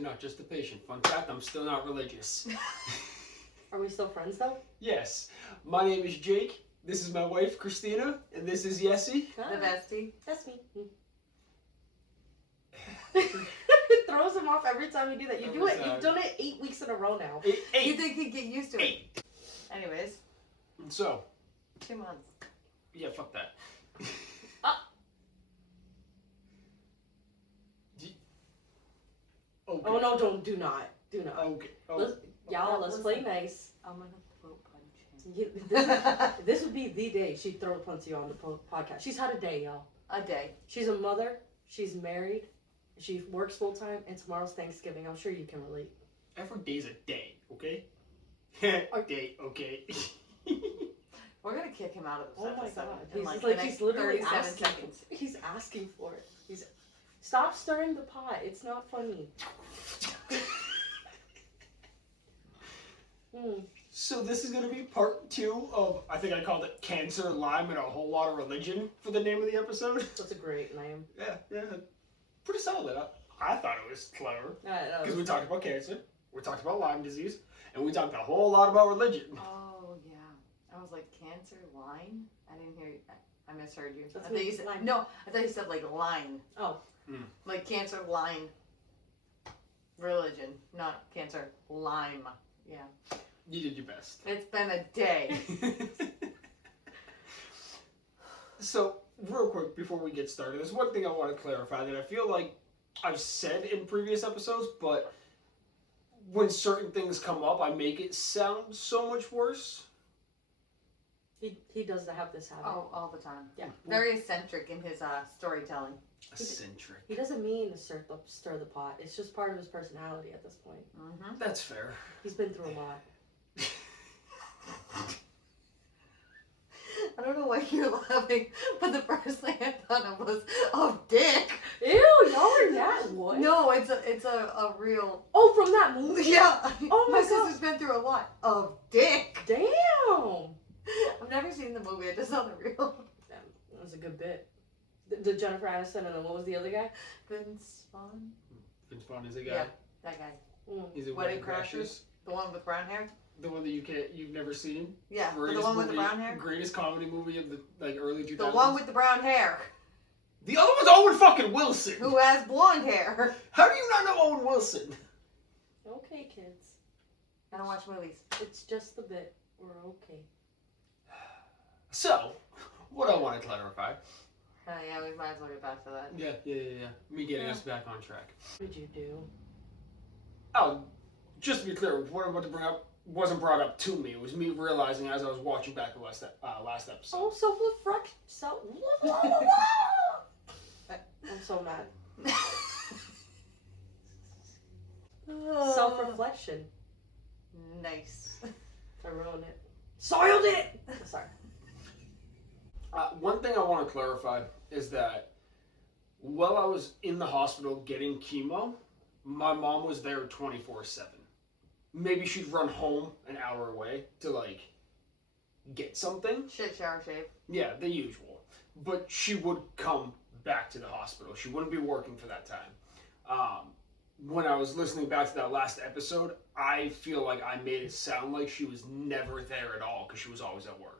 and not just a patient. Fun fact, I'm still not religious. Are we still friends though? Yes. My name is Jake. This is my wife, Christina, and this is Yessi. The bestie. That's me. It throws him off every time you do that. You do it. You've done it 8 weeks in a row now. Eight. You think he'd get used to it? Anyways. So. 2 months. Yeah, fuck that. Okay. Oh no! Do not. Okay. Oh. Let's play nice. I'm gonna throat punch him. This would be the day she'd throat punch you on the podcast. She's had a day, y'all. A day. She's a mother. She's married. She works full time, and tomorrow's Thanksgiving. I'm sure you can relate. Every day's a day, okay? A day, okay. We're gonna kick him out of this episode. He's in like he's literally 37 asking. seconds. He's asking for it. Stop stirring the pot. It's not funny. So this is going to be part 2 of, I think I called it Cancer, Lyme, and a Whole Lot of Religion for the name of the episode. That's a great name. Yeah. Pretty solid. I thought it was clever. Because we talked about cancer, we talked about Lyme disease, and we talked a whole lot about religion. Oh, yeah. I was like, cancer, line? I didn't hear you. I misheard you. That's I thought you said, line. no, I thought you said like line. Oh. Like cancer, line. Religion, not cancer, Lyme. Yeah. You did your best. It's been a day. So, real quick before we get started, there's one thing I want to clarify that I feel like I've said in previous episodes, but when certain things come up, I make it sound so much worse. He does have this habit. Oh, all the time. Yeah. Very eccentric in his storytelling. Eccentric. He doesn't mean to stir the pot. It's just part of his personality at this point. Mm-hmm. That's fair. He's been through a lot. I don't know why you're laughing, but the first thing I thought of was, dick. Ew, no, that what? No, it's a real. Oh, from that movie? Yeah. Oh my God. Sister's been through a lot of dick. Damn. I've never seen the movie. I just saw the reel. That was a good bit. The Jennifer Aniston and then what was the other guy? Vince Vaughn. Vince Vaughn is a guy. Yeah, that guy. He's in Wedding Crashers. The one with brown hair. The one that you've never seen. Yeah, the one with the brown hair. Greatest comedy movie of the early 2000s. The one with the brown hair. The other one's Owen fucking Wilson. Who has blonde hair? How do you not know Owen Wilson? Okay, kids. I don't watch movies. It's just a bit. We're okay. So, what I want to clarify. Yeah, we might as well get back to that. Yeah. Me getting us back on track. What did you do? Oh, just to be clear, what I'm about to bring up wasn't brought up to me. It was me realizing as I was watching back the last episode. Oh, self-reflection. I'm so mad. Self-reflection. Nice. I ruined it. Soiled it! Sorry. One thing I want to clarify is that while I was in the hospital getting chemo, my mom was there 24/7. Maybe she'd run home an hour away to get something. Shit, shower, shave. Yeah, the usual. But she would come back to the hospital. She wouldn't be working for that time. When I was listening back to that last episode, I feel like I made it sound like she was never there at all because she was always at work.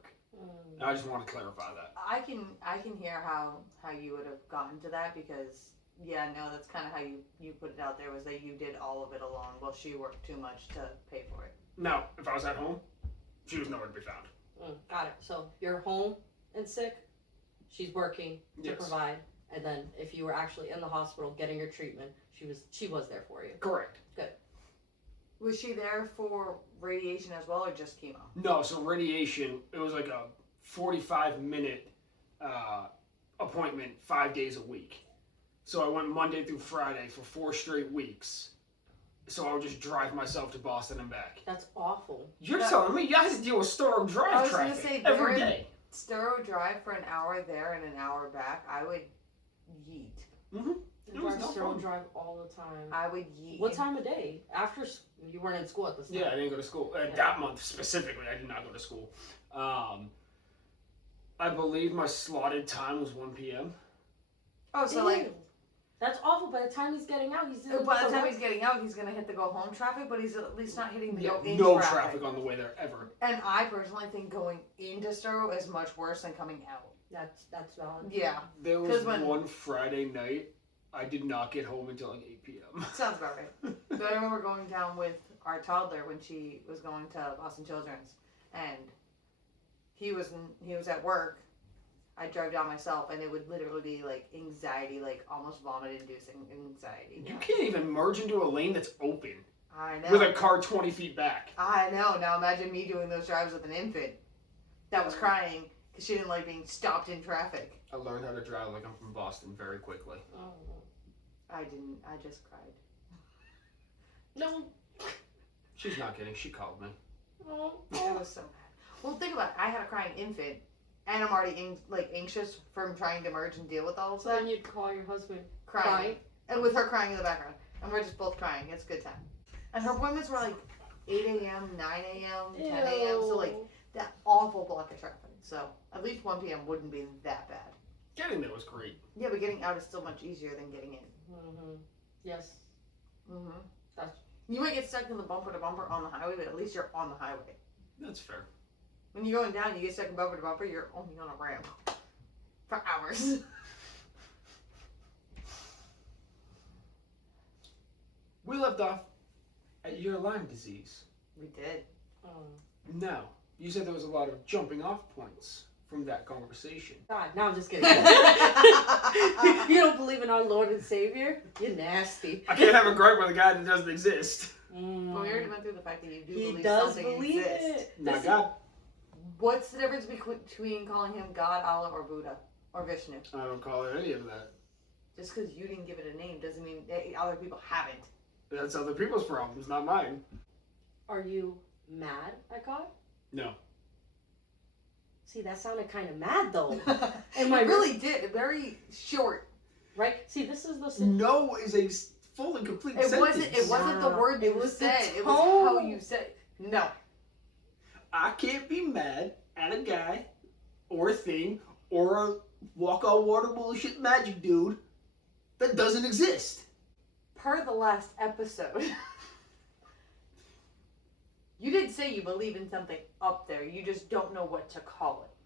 And I just want to clarify that. I can hear how you would have gotten to that because that's kind of how you put it out there was that you did all of it alone while she worked too much to pay for it. Now, if I was at home, she was nowhere to be found. Got it. So you're home and sick, she's working to provide, and then if you were actually in the hospital getting your treatment, she was there for you. Correct. Good. Was she there for radiation as well or just chemo? No, so radiation, it was like a 45-minute appointment 5 days a week. So I went Monday through Friday for 4 straight weeks. So I would just drive myself to Boston and back. That's awful. You're telling me you had to deal with Storrow Drive traffic every day. Storrow Drive for an hour there and an hour back, I would yeet. Mm-hmm. It was no drive all the time. I would yeet. What time of day? After you weren't in school at this time? Yeah, I didn't go to school. That month specifically, I did not go to school. I believe my slotted time was 1 p.m. Oh, so That's awful. By the time he's getting out, he's in By the time he's getting out, he's gonna hit the go home traffic, but he's at least not hitting the go in no traffic. traffic on the way there ever. And I personally think going into Sturo is much worse than coming out. That's valid. Yeah, There was one Friday night, I did not get home until like 8 p.m. sounds about right. So I remember going down with our toddler when she was going to Boston Children's, and he was at work. I'd drive down myself, and it would literally be like anxiety, like almost vomit-inducing anxiety. You can't even merge into a lane that's open I know. with a car 20 feet back. I know. Now imagine me doing those drives with an infant that was crying because she didn't like being stopped in traffic. I learned how to drive like I'm from Boston very quickly. Oh. I didn't. I just cried. No. She's not kidding. She called me. Oh. I was so mad. Well, think about it. I had a crying infant, and I'm already anxious from trying to merge and deal with all of So that. then you'd call your husband Crying. And with her crying in the background. And we're just both crying. It's a good time. And her appointments were like 8 a.m., 9 a.m., 10 a.m. So like that awful block of traffic. So at least 1 p.m. wouldn't be that bad. Getting there was great. Yeah, but getting out is still much easier than getting in. Mm-hmm. Yes. Mm-hmm. That's... You might get stuck in the bumper to bumper on the highway, but at least you're on the highway. That's fair. When you're going down, you get stuck in bumper to bumper, you're only on a ramp for hours. We left off at your Lyme disease. We did. Now, you said there was a lot of jumping off points from that conversation. God, no, I'm just kidding. You don't believe in our Lord and Savior? You're nasty. I can't have a gripe with a guy that doesn't exist. But we already went through the fact that you do He believe does something believe exists. it. My God. What's the difference between calling him God, Allah, or Buddha, or Vishnu? I don't call it any of that. Just because you didn't give it a name doesn't mean other people haven't. That's other people's problems, not mine. Are you mad at God? No. See, that sounded kind of mad, though. And I really did. Very short. Right? See, this is the... No is a full and complete sentence. It wasn't the word It you was the said. It was tone. how you said. No. I can't be mad at a guy or a thing or a walk on water bullshit magic dude that doesn't exist. Per the last episode, you did say you believe in something up there. You just don't know what to call it.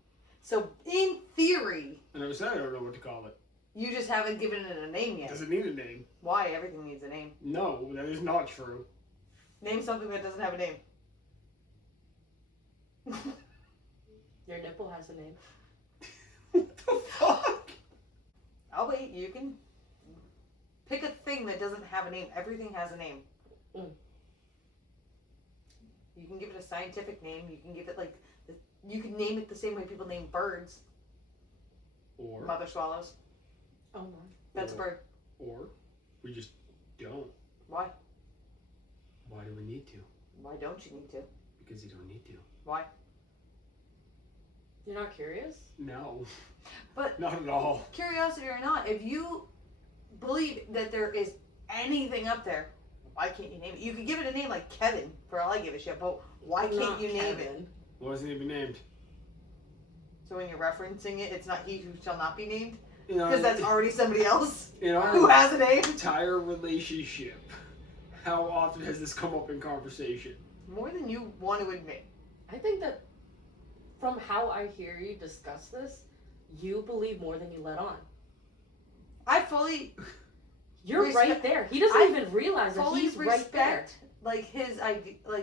So, in theory, I never said I don't know what to call it. you just haven't given it a name yet. Does it need a name? Why? Everything needs a name. No, that is not true. Name something that doesn't have a name. Your nipple has a name. What the fuck? Oh, wait, you can pick a thing that doesn't have a name. Everything has a name. Mm. You can give it a scientific name. You can give it you can name it the same way people name birds. Or Mother swallows. Oh, my. That's a bird. Or we just don't. Why? Why do we need to? Why don't you need to? Because you don't need to. Why? You're not curious? No. But Not at all. curiosity or not, if you believe that there is anything up there, why can't you name it? You could give it a name like Kevin, for all I give a shit, but why can't Not you name it? Kevin. Wasn't even named. So when you're referencing it, it's not he who shall not be named? You know, Because that's already somebody else in our who has a name? entire relationship, how often has this come up in conversation? More than you want to admit. I think that from how I hear you discuss this, you believe more than you let on. I fully You're right there. He doesn't I even realize that fully he's right there. respect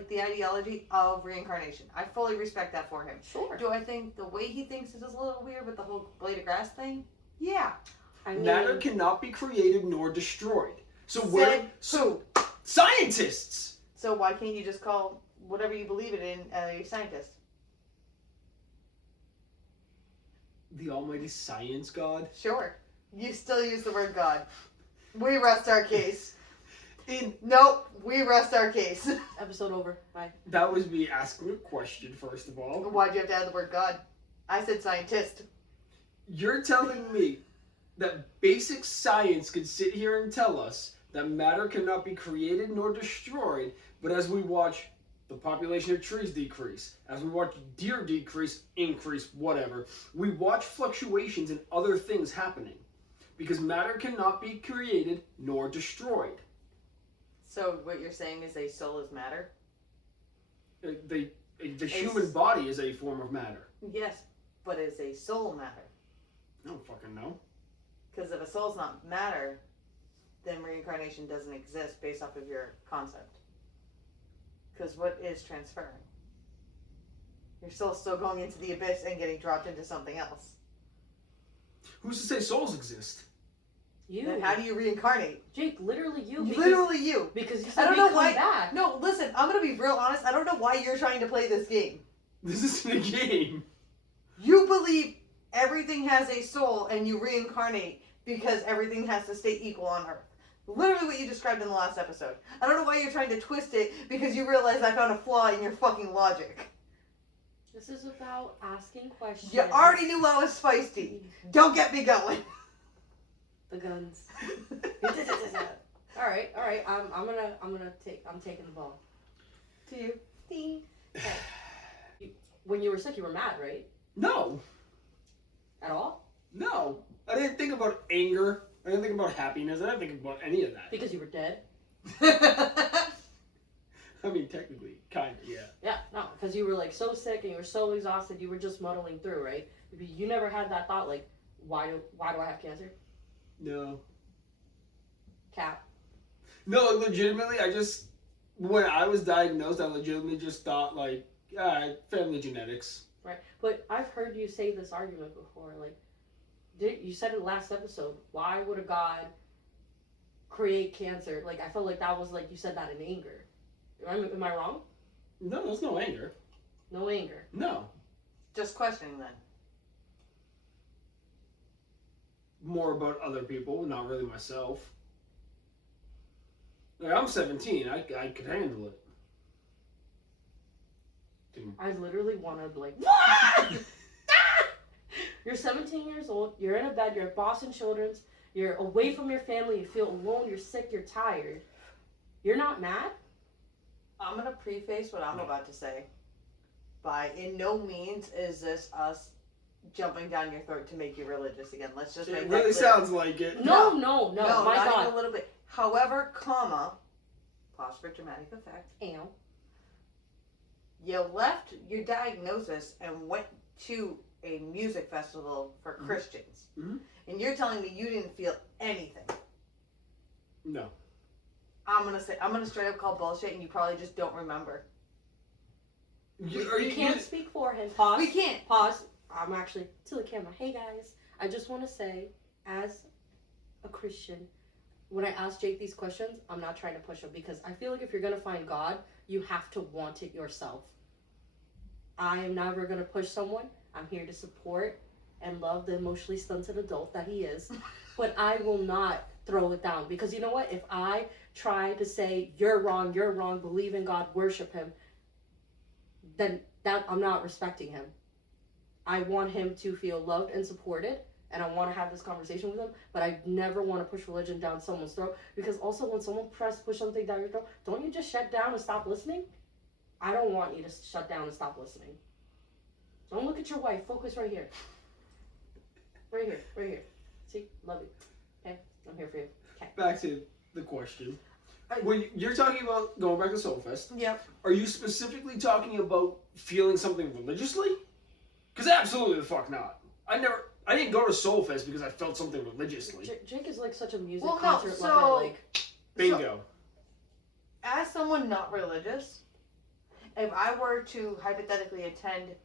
the ideology of reincarnation. I fully respect that for him. Sure. Do I think the way he thinks is a little weird with the whole blade of grass thing? Yeah. I mean, Matter cannot be created nor destroyed. So Said who? Scientists! So why can't you just call whatever you believe it in a scientist? The almighty science god? Sure. You still use the word God. We rest our case. In Nope. We rest our case. episode over. Bye. That was me asking a question, first of all. Why'd you have to add the word God? I said scientist. You're telling me that basic science could sit here and tell us that matter cannot be created nor destroyed, but as we watch the population of trees decrease, as we watch deer decrease, increase, whatever, we watch fluctuations in other things happening. because matter cannot be created nor destroyed. So what you're saying is a soul is matter? The human body is a form of matter. Yes, but is a soul matter? I don't fucking know. Because if a soul's not matter, then reincarnation doesn't exist based off of your concept. Because what is transferring? Your soul's still going into the abyss and getting dropped into something else. Who's to say souls exist? You. Then how do you reincarnate? Jake, literally you. Because, Literally you. Because you I said don't we know come why. back. No, listen, I'm going to be real honest. I don't know why you're trying to play this game. This isn't a game. You believe everything has a soul and you reincarnate because everything has to stay equal on Earth. Literally what you described in the last episode. I don't know why you're trying to twist it because you realize I found a flaw in your fucking logic. This is about asking questions. You already knew I was feisty. Don't get me going. The guns. All right. I'm taking the ball. To you. Ding. Okay. When you were sick, you were mad, right? No. At all? No. I didn't think about anger. I didn't think about happiness. I didn't think about any of that. Because you were dead? I mean, technically, kind of, yeah. Yeah, no, because you were like so sick and you were so exhausted, you were just muddling through, right? You never had that thought like, why do I have cancer? No. Cap. No, legitimately, when I was diagnosed, I legitimately just thought, like, family genetics. Right, but I've heard you say this argument before, like, you said it last episode, why would a god create cancer? Like, I felt like that was like, you said that in anger. Am I wrong? No, there's no anger. No anger. No. Just questioning then. More about other people, not really myself. Like, I'm 17. I could handle it. I literally want to be like, what? You're 17 years old, you're in a bed, you're at Boston Children's, you're away from your family, you feel alone, you're sick, you're tired. You're not mad? I'm going to preface what I'm about to say by in no means is this us jumping down your throat to make you religious again. Let's just make It that really clear. sounds like it. No, No, my not God. even a little bit. However, comma, pause for dramatic effect. Ow. You left your diagnosis and went to a music festival for Christians. Mhm. And you're telling me you didn't feel anything. No. I'm gonna straight up call bullshit and you probably just don't remember. We can't speak for him. Pause. We can't. Pause. I'm actually to the camera. Hey guys, I just want to say, as a Christian, when I ask Jake these questions, I'm not trying to push him because I feel like if you're gonna find God, you have to want it yourself. I am never gonna push someone. I'm here to support and love the emotionally stunted adult that he is, but I will not throw it down because you know what? If I try to say you're wrong, believe in God, worship Him, then that I'm not respecting him. I want him to feel loved and supported, and I want to have this conversation with him, but I never want to push religion down someone's throat, because also when someone push something down your throat, don't you just shut down and stop listening? I don't want you to shut down and stop listening. Don't look at your wife. Focus right here. Right here. See? Love you. Okay? I'm here for you. Okay. Back to the question. When you're talking about going back to Soulfest, Yep. are you specifically talking about feeling something religiously? Because absolutely the fuck not. I didn't go to Soulfest because I felt something religiously. Jake is like such a music Well, no, concert so- lover. Like, Bingo. As someone not religious, if I were to hypothetically attend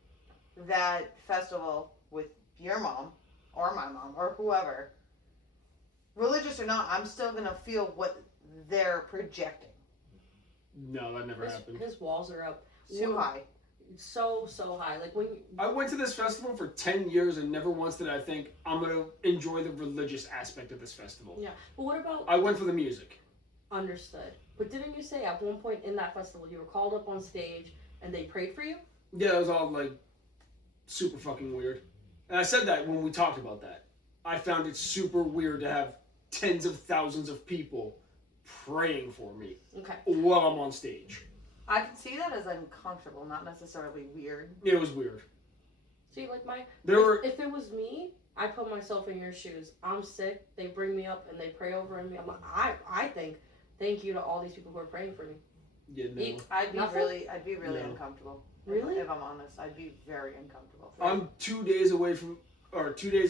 that festival with your mom or my mom or whoever, religious or not, I'm still gonna feel what they're projecting. No, that never happened. his walls are up Too high. so high. Like when I went to this festival for 10 years and never once did I think I'm going to enjoy the religious aspect of this festival. yeah. But what about I went for the music. understood? But didn't you say at one point in that festival you were called up on stage and they prayed for you? Yeah, it was all like super fucking weird. And I said that when we talked about that. I found it super weird to have tens of thousands of people praying for me Okay. while I'm on stage. I can see that as uncomfortable, not necessarily weird. It was weird. See, like There were if it was me, I put myself in your shoes. I'm sick. They bring me up and they pray over me. I'm like, I think, thank you to all these people who are praying for me. Yeah, no. I'd be Nothing? really No. uncomfortable. Really? If I'm honest, I'd be very uncomfortable. I'm 2 days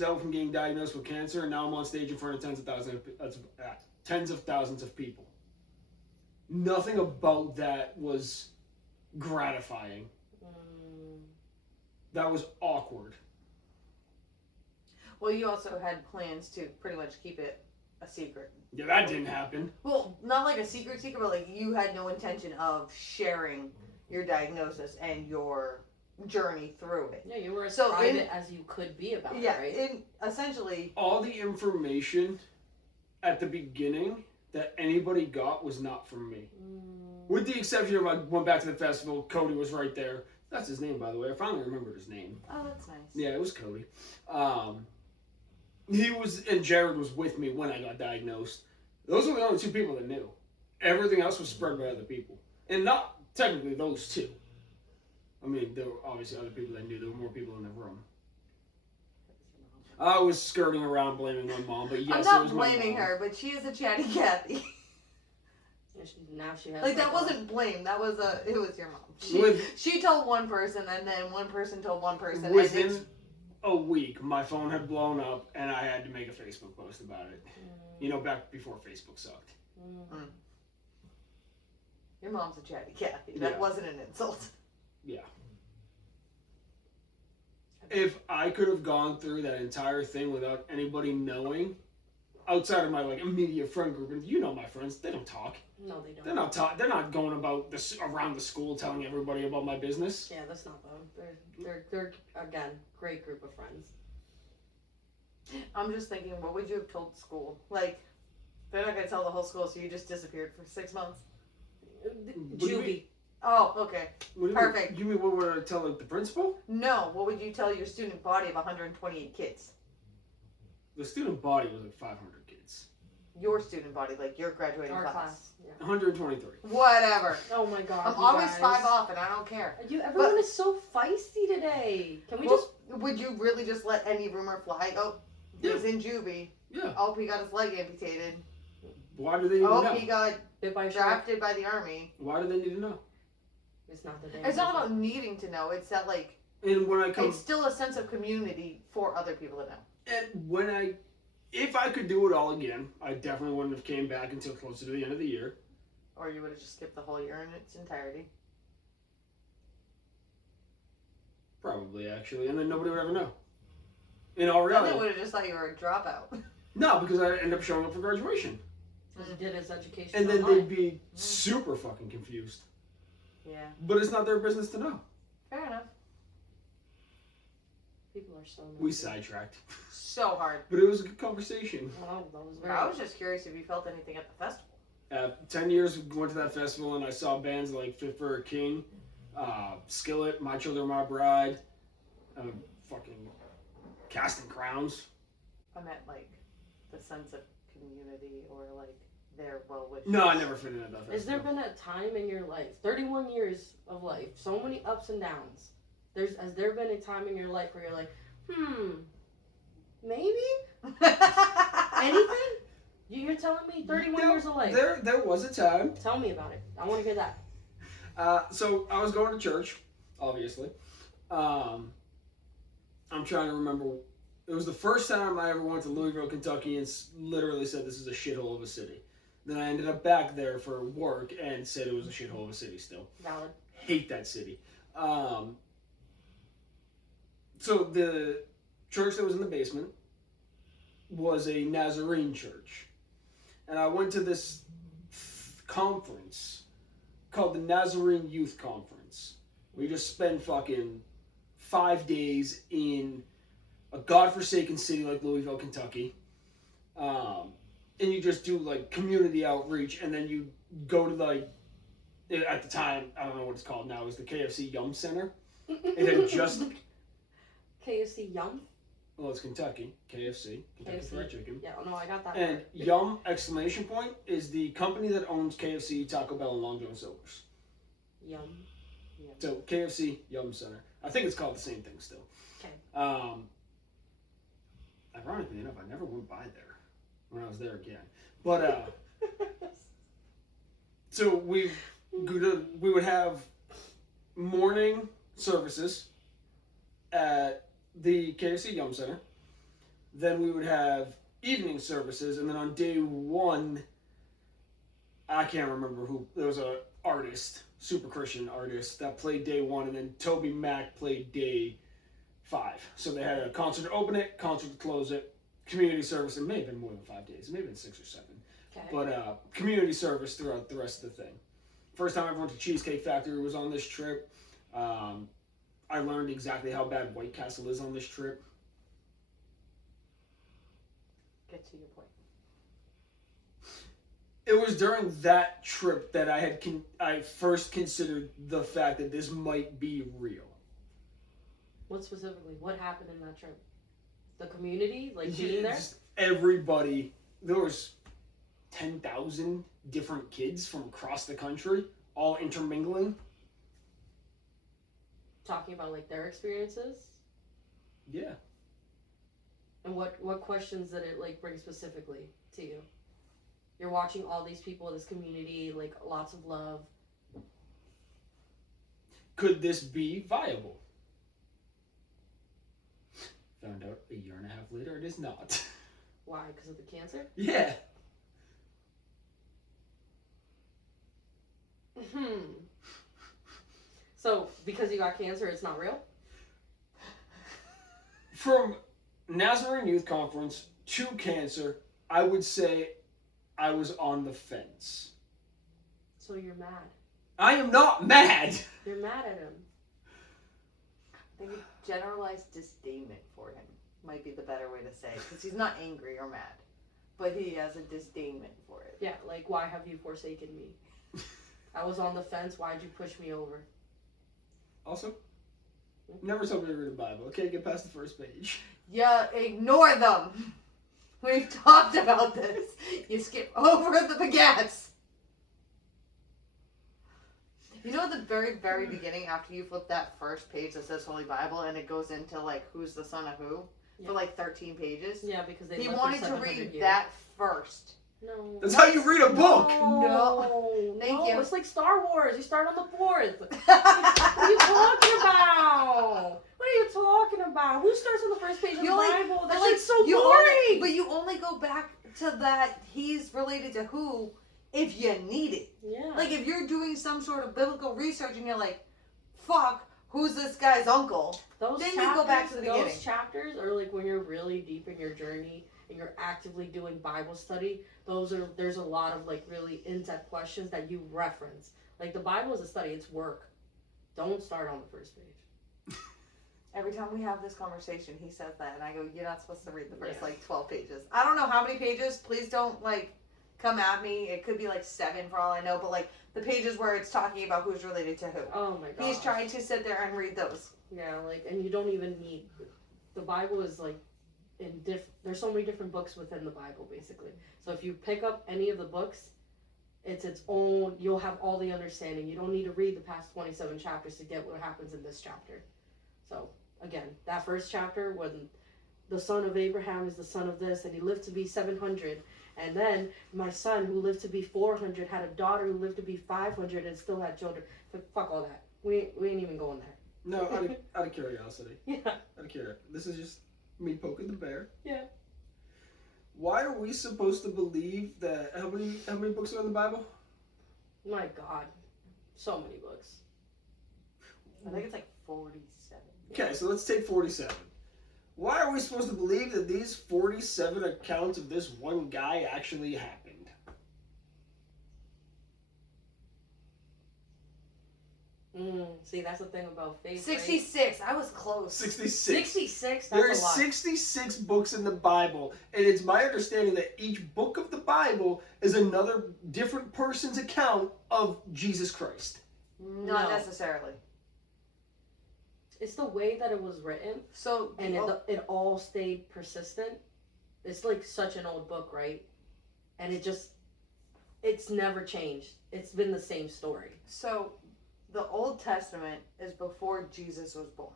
out from getting diagnosed with cancer, and now I'm on stage in front of tens of thousands of people. Nothing about that was gratifying. That was awkward. Well, you also had plans to pretty much keep it a secret. Yeah, that didn't happen. Well, not like a secret, but like you had no intention of sharing your diagnosis and your journey through it. Yeah, you were as So private as you could be about Yeah, it, right? Essentially, All the information at the beginning that anybody got was not from me. With the exception of I went back to the festival, Cody was right there. That's his name, by the way. I finally remembered his name. oh, that's nice. Yeah, it was Cody. And Jared was with me when I got diagnosed. Those were the only two people that knew. Everything else was spread by other people. And not technically those two. I mean, there were obviously other people that knew. There were more people in the room. I was skirting around blaming my mom, but yes, I'm it not was my blaming mom. her, but she is a chatty Cathy. Now she has Like that wasn't blame. It was your mom. She told one person, and then one person told one person. Within a week, my phone had blown up, and I had to make a Facebook post about it. You know, back before Facebook sucked. Your mom's a chatty Cathy. That wasn't an insult. Yeah. If I could have gone through that entire thing without anybody knowing, outside of my immediate friend group, and you know my friends, they don't talk. No, they don't. They're not going about this around the school telling everybody about my business. Yeah, that's not them. They're again great group of friends. I'm just thinking, what would you have told school? Like, they're not gonna tell the whole school, so you just disappeared for 6 months. do you Juvie. Oh, okay. Perfect. You mean what would I tell the principal? No, what would you tell your student body of 128 kids? The student body was 500 kids. Your student body, like your graduating Our class. class. Yeah. 123. Whatever. Oh my god. I'm you always guys. 5 off, and I don't care. Everyone is so feisty today. Can we Would you really just let any rumor fly? Oh, he's in juvie. Yeah. Oh, he got his leg amputated. Why do they even know? He got bit by drafted by the army. Why do they need to know? It's not the day. It's not about needing to know. It's that And when I come, it's still a sense of community for other people to know. and if I could do it all again, I definitely wouldn't have came back until closer to the end of the year. Or you would have just skipped the whole year in its entirety. Probably, actually, and then nobody would ever know. In all Then reality, they would have just thought you were a dropout. no, because I end up showing up for graduation, Because he did his education. and then online. they'd be super fucking confused. Yeah. But it's not their business to know. Fair enough. People are so. We nosy. sidetracked, So hard. but it was a good conversation. Oh, that was very. I was just curious if you felt anything at the festival. 10 years went to that festival, and I saw bands like Fit for a King, Skillet, My Children, My Bride, fucking Casting Crowns. I meant the sense of community or their well wishes. No, I never fit into that festival. Has there been a time in your life, 31 years of life, so many ups and downs? Has there been a time in your life where you're like, maybe anything? You're telling me 31 years of life? There was a time. Tell me about it. I want to hear that. So I was going to church, obviously. I'm trying to remember. It was the first time I ever went to Louisville, Kentucky, and literally said this is a shithole of a city. Then I ended up back there for work and said it was a shithole of a city still. Valid. Hate that city. So the church that was in the basement was a Nazarene church. And I went to this conference called the Nazarene Youth Conference. We just spent fucking 5 days in a godforsaken city like Louisville, Kentucky. And you just do community outreach, and then you go to at the time, I don't know what it's called now, it was the KFC Yum Center. It had just... KFC Yum? Well, it's Kentucky. KFC. Kentucky Fried Chicken. Yeah, no, I got that. And part. Yum, exclamation point, is the company that owns KFC, Taco Bell, and Long John Silver's. Yum. So, KFC Yum Center. I think it's called the same thing still. Okay. Ironically enough, I never went by there when I was there again. But so we would have morning services at the KFC Yum Center. Then we would have evening services, and then on day one, I can't remember who. There was a artist, super Christian artist, that played day one, and then Toby Mac played day 5. So they had a concert to open it, concert to close it, community service. It may have been more than 5 days. It may have been 6 or 7. Okay. But community service throughout the rest of the thing. First time I ever went to Cheesecake Factory was on this trip. I learned exactly how bad White Castle is on this trip. Get to your point. It was during that trip that I first considered the fact that this might be real. What specifically? What happened in that trip? The community, like being there? Just everybody. There was 10,000 different kids from across the country, all intermingling. Talking about like their experiences? Yeah. And what questions did it like bring specifically to you? You're watching all these people in this community, like lots of love. Could this be viable? Found out a year and a half later it is not. Why? Because of the cancer? Yeah. So, because you got cancer, it's not real? From Nazarene Youth Conference to cancer, I would say I was on the fence. So you're mad. I am not mad! You're mad at him. I think a generalized disdainment for him might be the better way to say it, because he's not angry or mad, but he has a disdainment for it. Yeah, like, why have you forsaken me? I was on the fence, why'd you push me over? Also, never told me to read the Bible. Okay, get past the first page. Yeah, ignore them! We've talked about this. You skip over the baguettes. You know, at the very, very beginning, after you flip that first page that says Holy Bible, and it goes into, like, who's the son of who? Yeah. For, like, 13 pages? Yeah, because they He lived wanted for to 700 read years. that first. No. That's how you read a book! No. Thank you. It's like Star Wars. You start on the 4th. What are you talking about? What are you talking about? Who starts on the first page of the Bible? That shit's so boring. But you only go back to that he's related to who if you need it. Yeah. Like, if you're doing some sort of biblical research and you're like, fuck, who's this guy's uncle? Those Then chapters, you go back to the beginning. Those chapters are like when you're really deep in your journey and you're actively doing Bible study. There's a lot of like really in-depth questions that you reference. Like, the Bible is a study, it's work. Don't start on the first page. Every time we have this conversation, he says that, and I go, you're not supposed to read the first, Yeah. 12 pages. I don't know how many pages. Please don't, come at me. It could be, 7 for all I know, but, the pages where it's talking about who's related to who. Oh my god. He's trying to sit there and read those. Yeah, and you don't even need... The Bible is, there's so many different books within the Bible, basically. So if you pick up any of the books, it's its own... You'll have all the understanding. You don't need to read the past 27 chapters to get what happens in this chapter. So... Again, that first chapter when the son of Abraham is the son of this, and he lived to be 700, and then my son who lived to be 400 had a daughter who lived to be 500 and still had children. But fuck all that. We ain't even going there. No, out of curiosity. Yeah. Out of curiosity. This is just me poking the bear. Yeah. Why are we supposed to believe that... How many books are in the Bible? My God. So many books. I think it's 47. Okay, so let's take 47. Why are we supposed to believe that these 47 accounts of this one guy actually happened? See, that's the thing about faith. 66. I was close. 66. 66? There are That's a lot. 66 books in the Bible, and it's my understanding that each book of the Bible is another different person's account of Jesus Christ. Not No. necessarily. It's the way that it was written, So, and it all stayed persistent. It's like such an old book, right? And it's never changed. It's been the same story. So, the Old Testament is before Jesus was born.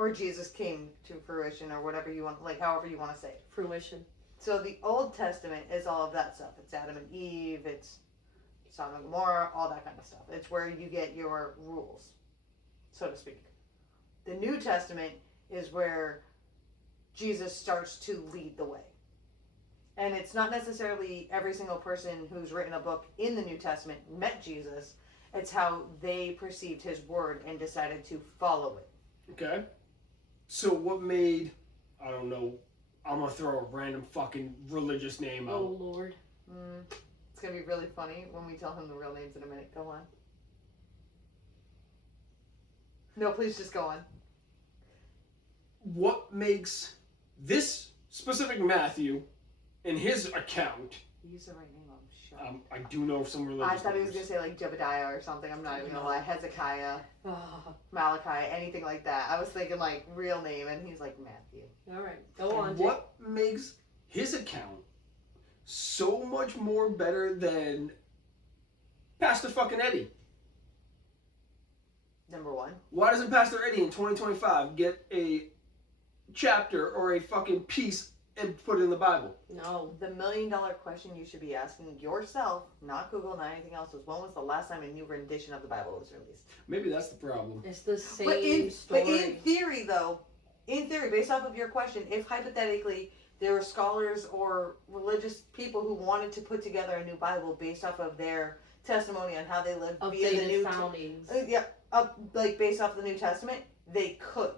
or Jesus came to fruition, or whatever you want, like however you want to say it. Fruition. So the Old Testament is all of that stuff. It's Adam and Eve, it's Sodom and Gomorrah, all that kind of stuff. It's where you get your rules, so to speak. The New Testament is where Jesus starts to lead the way. And it's not necessarily every single person who's written a book in the New Testament met Jesus. It's how they perceived his word and decided to follow it. Okay. So what made, I don't know, I'm going to throw a random fucking religious name out. Oh, Lord. It's going to be really funny when we tell him the real names in a minute. Go on. No, please just go on. What makes this specific Matthew in his account, You used the right name, I'm sure. I do know some religious I thought he was names. going to say like Jebediah or something. I'm not even going to lie. Hezekiah, Oh, Malachi, anything like that. I was thinking like real name, and he's like Matthew. all right. Go on, And Jake. what makes his account so much more better than Pastor fucking Eddie? Number one. Why doesn't Pastor Eddie in 2025 get a chapter or a fucking piece and put it in the Bible? No. The $1 million question you should be asking yourself, not Google, not anything else, is when was the last time a new rendition of the Bible was released? Maybe that's the problem. It's the same But in story. theory, though, based off of your question, if hypothetically there were scholars or religious people who wanted to put together a new Bible based off of their testimony on how they lived via the Updated New foundings. like based off the New Testament, they could.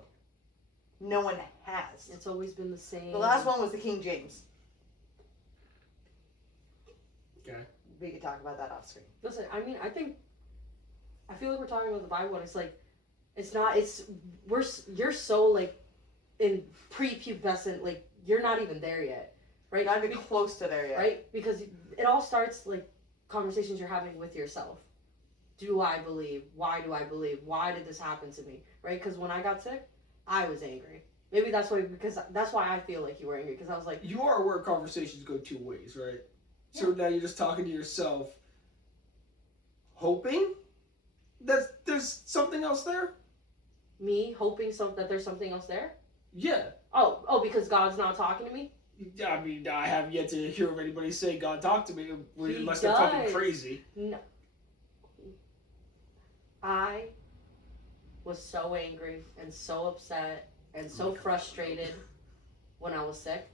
No one has. It's always been the same. The last one was the King James. Okay. We could talk about that off screen. Listen, I mean, I feel like we're talking about the Bible, and it's like, it's not. You're so like, in prepubescent, like you're not even there yet, right? Not even close to there yet. Right? Because it all starts like conversations you're having with yourself. Do I believe? Why do I believe? Why did this happen to me? Right? Because when I got sick, I was angry. Maybe that's why I feel like you were angry, because I was like, You are aware conversations go two ways, right? So now you're just talking to yourself, hoping that there's something else there? me hoping that there's something else there. Yeah. Oh, because God's not talking to me. I mean, I have yet to hear of anybody say God talk to me He unless they're fucking does. crazy. No. I was so angry and so upset and so frustrated when I was sick.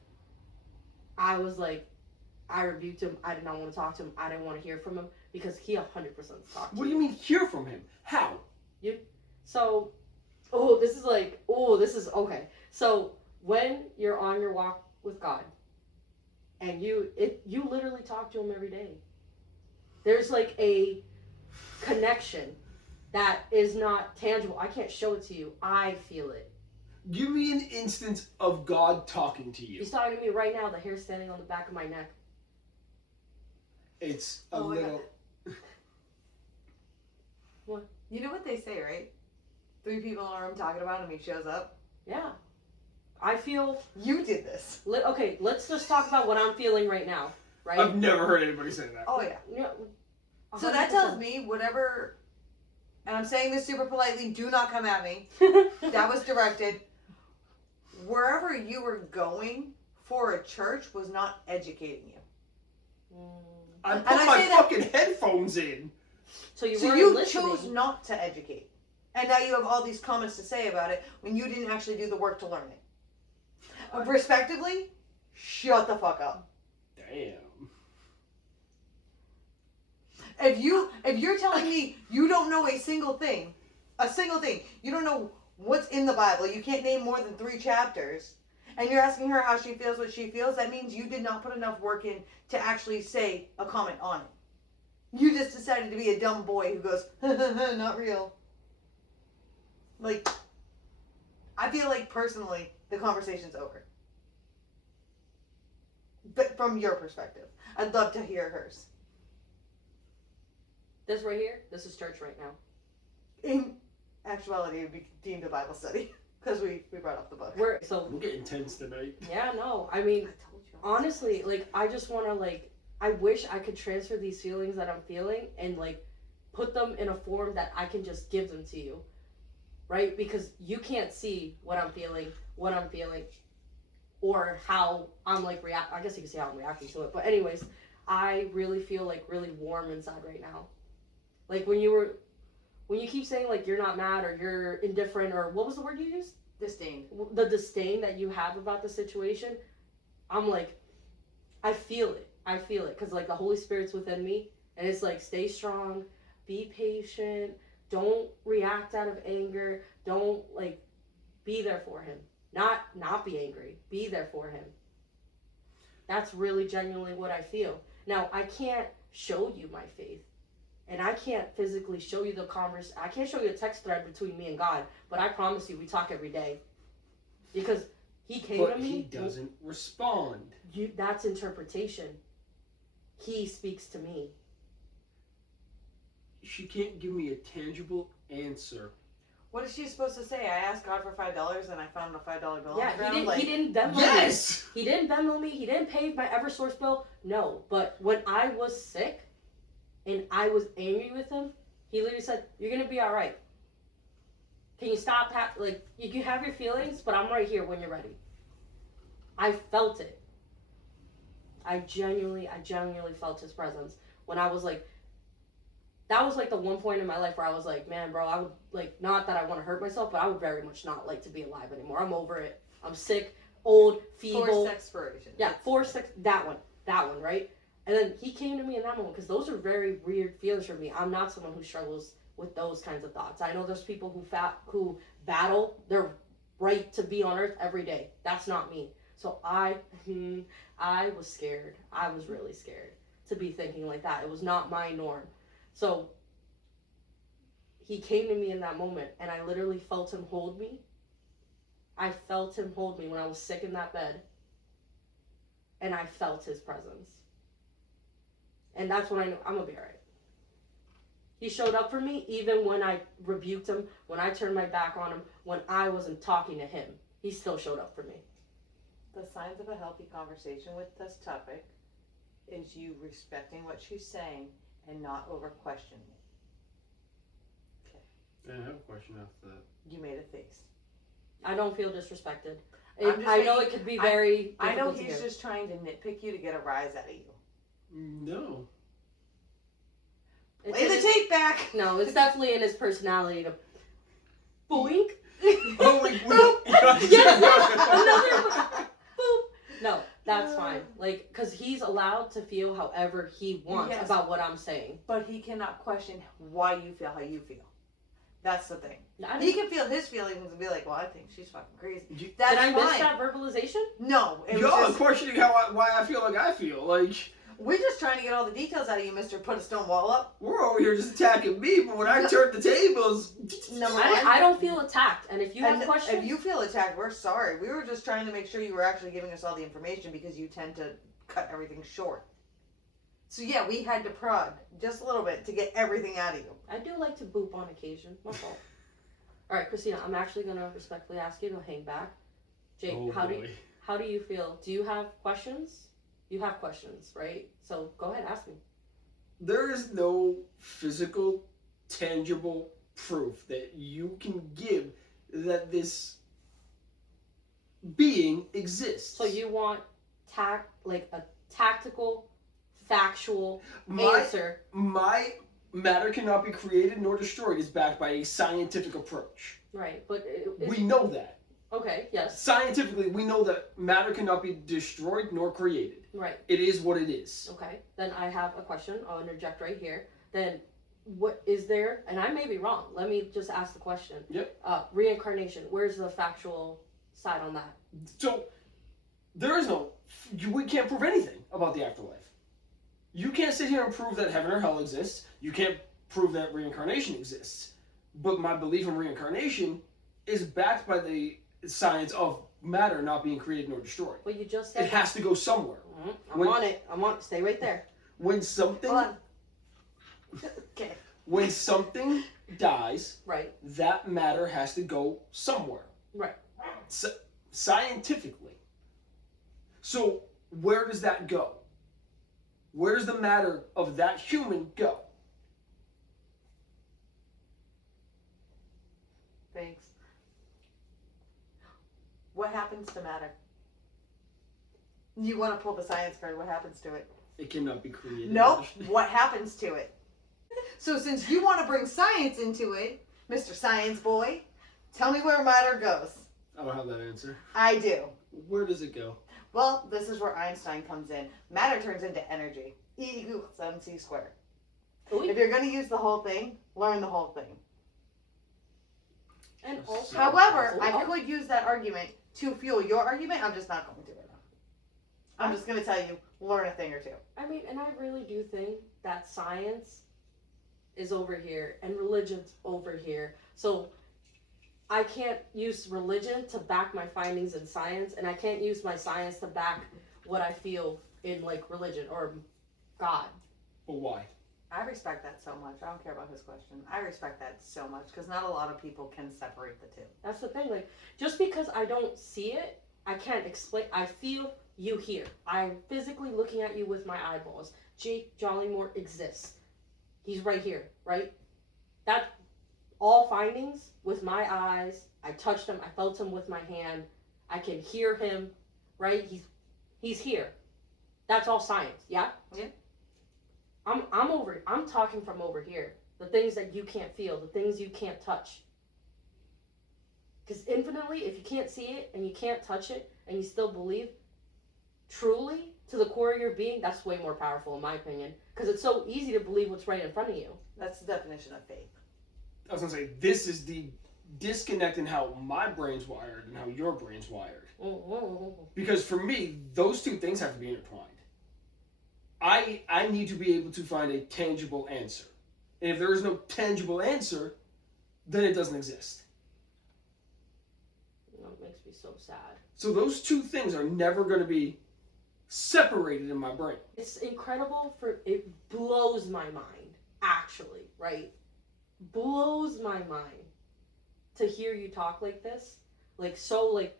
I was like, I rebuked him. I did not want to talk to him. I didn't want to hear from him because he 100% talked to What me. do you mean hear from him? How? So, this is okay. So when you're on your walk with God, and you literally talk to him every day. There's like a connection that is not tangible. I can't show it to you. I feel it. Give me an instance of God talking to you. He's talking to me right now. The hair's standing on the back of my neck. It's a Oh my little. You know what they say, right? 3 people in a room talking about him, he shows up. Yeah. I feel. You did this. Okay, let's just talk about what I'm feeling right now. Right? I've never heard anybody say that. Oh, yeah. Yeah. So that tells me whatever, and I'm saying this super politely, do not come at me. That was directed. Wherever you were going for a church was not educating you. I And put I my say that- fucking headphones in. So you So weren't you listening. chose not to educate. And now you have all these comments to say about it when you didn't actually do the work to learn it. Respectively, shut the fuck up. Damn. If you're telling me you don't know a single thing, you don't know what's in the Bible, you can't name more than 3 chapters, and you're asking her how she feels what she feels, that means you did not put enough work in to actually say a comment on it. You just decided to be a dumb boy who goes, not real. Like, I feel like personally, the conversation's over. But from your perspective, I'd love to hear hers. This right here, this is church right now. In actuality, it would be deemed a Bible study because we brought up the book. We're getting tense tonight. Yeah, no. I mean, I told you. honestly, like, I just want to, I wish I could transfer these feelings that I'm feeling and, put them in a form that I can just give them to you. right? Because you can't see what I'm feeling, or how I'm like react. I guess you can see how I'm reacting to it. But anyways, I really feel like really warm inside right now. Like when you keep saying like you're not mad or you're indifferent or what was the word you used? Disdain. The disdain that you have about the situation, I'm like, I feel it because like the Holy Spirit's within me, and it's like, stay strong, be patient, don't react out of anger, don't like, be there for him, not be angry, be there for him. That's really genuinely what I feel. Now I can't show you my faith, and I can't physically show you I can't show you a text thread between me and God, but I promise you we talk every day, because he came to me. He doesn't respond. That's interpretation. He speaks to me. She can't give me a tangible answer. What is she supposed to say? I asked God for $5 and I found a $5 bill on the ground. He didn't Venmo me. Yes! He didn't Venmo me. He didn't pay my Eversource bill. No, but when I was sick and I was angry with him, he literally said, "You're gonna be all right. Can you stop? You can have your feelings, but I'm right here when you're ready." I felt it. I genuinely felt his presence when I was like. That was like the one point in my life where I was like, man, bro, I would like, not that I want to hurt myself, but I would very much not like to be alive anymore. I'm over it. I'm sick, old, feeble. Forced expiration. Yeah, that one, right? And then he came to me in that moment, because those are very weird feelings for me. I'm not someone who struggles with those kinds of thoughts. I know there's people who battle their right to be on earth every day. That's not me. So I was scared. I was really scared to be thinking like that. It was not my norm. So he came to me in that moment, and I literally felt him hold me. I felt him hold me when I was sick in that bed, and I felt his presence. And that's when I knew I'm going to be all right. He showed up for me even when I rebuked him, when I turned my back on him, when I wasn't talking to him. He still showed up for me. The signs of a healthy conversation with this topic is you respecting what she's saying and not over questioning it. Okay. I have a question after that. You made a face. I don't feel disrespected. I know it could be very I know difficult to he's hear. just trying to nitpick you to get a rise out of you. No. Lay the tape back! No, it's definitely in his personality to boink. Oh, wait. Another boop. No, that's fine. Like, because he's allowed to feel however he wants about what I'm saying. But he cannot question why you feel how you feel. That's the thing. I He can feel his feelings and be like, well, I think she's fucking crazy. Did That's I miss fine. that verbalization? No. It was Y'all just, questioning why I feel like I feel. Like, we're just trying to get all the details out of you, Mr. Put a Stone Wall Up. we're over here just attacking me, but when I turn the tables... Number one. I don't feel attacked. And if you have And questions... if you feel attacked, we're sorry. We were just trying to make sure you were actually giving us all the information, because you tend to cut everything short. So yeah, we had to prod just a little bit to get everything out of you. I do like to boop on occasion. My fault. All right, Christina, I'm actually going to respectfully ask you to hang back. Jake, how do you feel? Do you have questions? You have questions, right? So go ahead, ask me. There is no physical, tangible proof that you can give that this being exists. So you want a tactical, factual answer. My matter cannot be created nor destroyed is backed by a scientific approach. Right, but... we know that. Okay, yes. Scientifically, we know that matter cannot be destroyed nor created. Right. It is what it is. Okay, then I have a question. I'll interject right here. Then, what is there, and I may be wrong, let me just ask the question. Yep. Reincarnation, where's the factual side on that? So, there is no... we can't prove anything about the afterlife. You can't sit here and prove that heaven or hell exists. You can't prove that reincarnation exists. But my belief in reincarnation is backed by the science of matter not being created nor destroyed. Well, you just said... It has to go somewhere. Mm-hmm. I'm on it. Stay right there. When something... Hold on. Okay. When something dies, right, that matter has to go somewhere. Right. Scientifically. So, where does that go? Where does the matter of that human go? Thanks. What happens to matter? You want to pull the science card. What happens to it? It cannot be created. Nope. What happens to it? So since you want to bring science into it, Mr. Science Boy, tell me where matter goes. I don't have that answer. I do. Where does it go? Well, this is where Einstein comes in. Matter turns into energy. E equals mc squared. If you're going to use the whole thing, learn the whole thing. And also, However, I could use that argument to fuel your argument. I'm just not going to right now. I'm just going to tell you, learn a thing or two. I mean, and I really do think that science is over here and religion's over here. So I can't use religion to back my findings in science, and I can't use my science to back what I feel in like religion or God. But why? I respect that so much. I don't care about his question. I respect that so much because not a lot of people can separate the two. That's the thing. Like, just because I don't see it, I can't explain. I feel you here. I'm physically looking at you with my eyeballs. Jake Jollymore exists. He's right here, right? That all findings with my eyes. I touched him. I felt him with my hand. I can hear him, right? He's here. That's all science. Yeah. Yeah. I'm talking from over here. The things that you can't feel, the things you can't touch. Because infinitely, if you can't see it and you can't touch it and you still believe, truly, to the core of your being, that's way more powerful in my opinion. Because it's so easy to believe what's right in front of you. That's the definition of faith. I was going to say, this is the disconnect in how my brain's wired and how your brain's wired. Because for me, those two things have to be intertwined. I need to be able to find a tangible answer. And if there is no tangible answer, then it doesn't exist. That makes me so sad. So those two things are never going to be separated in my brain. It's incredible it blows my mind, actually, right? Blows my mind to hear you talk like this. Like, so, like,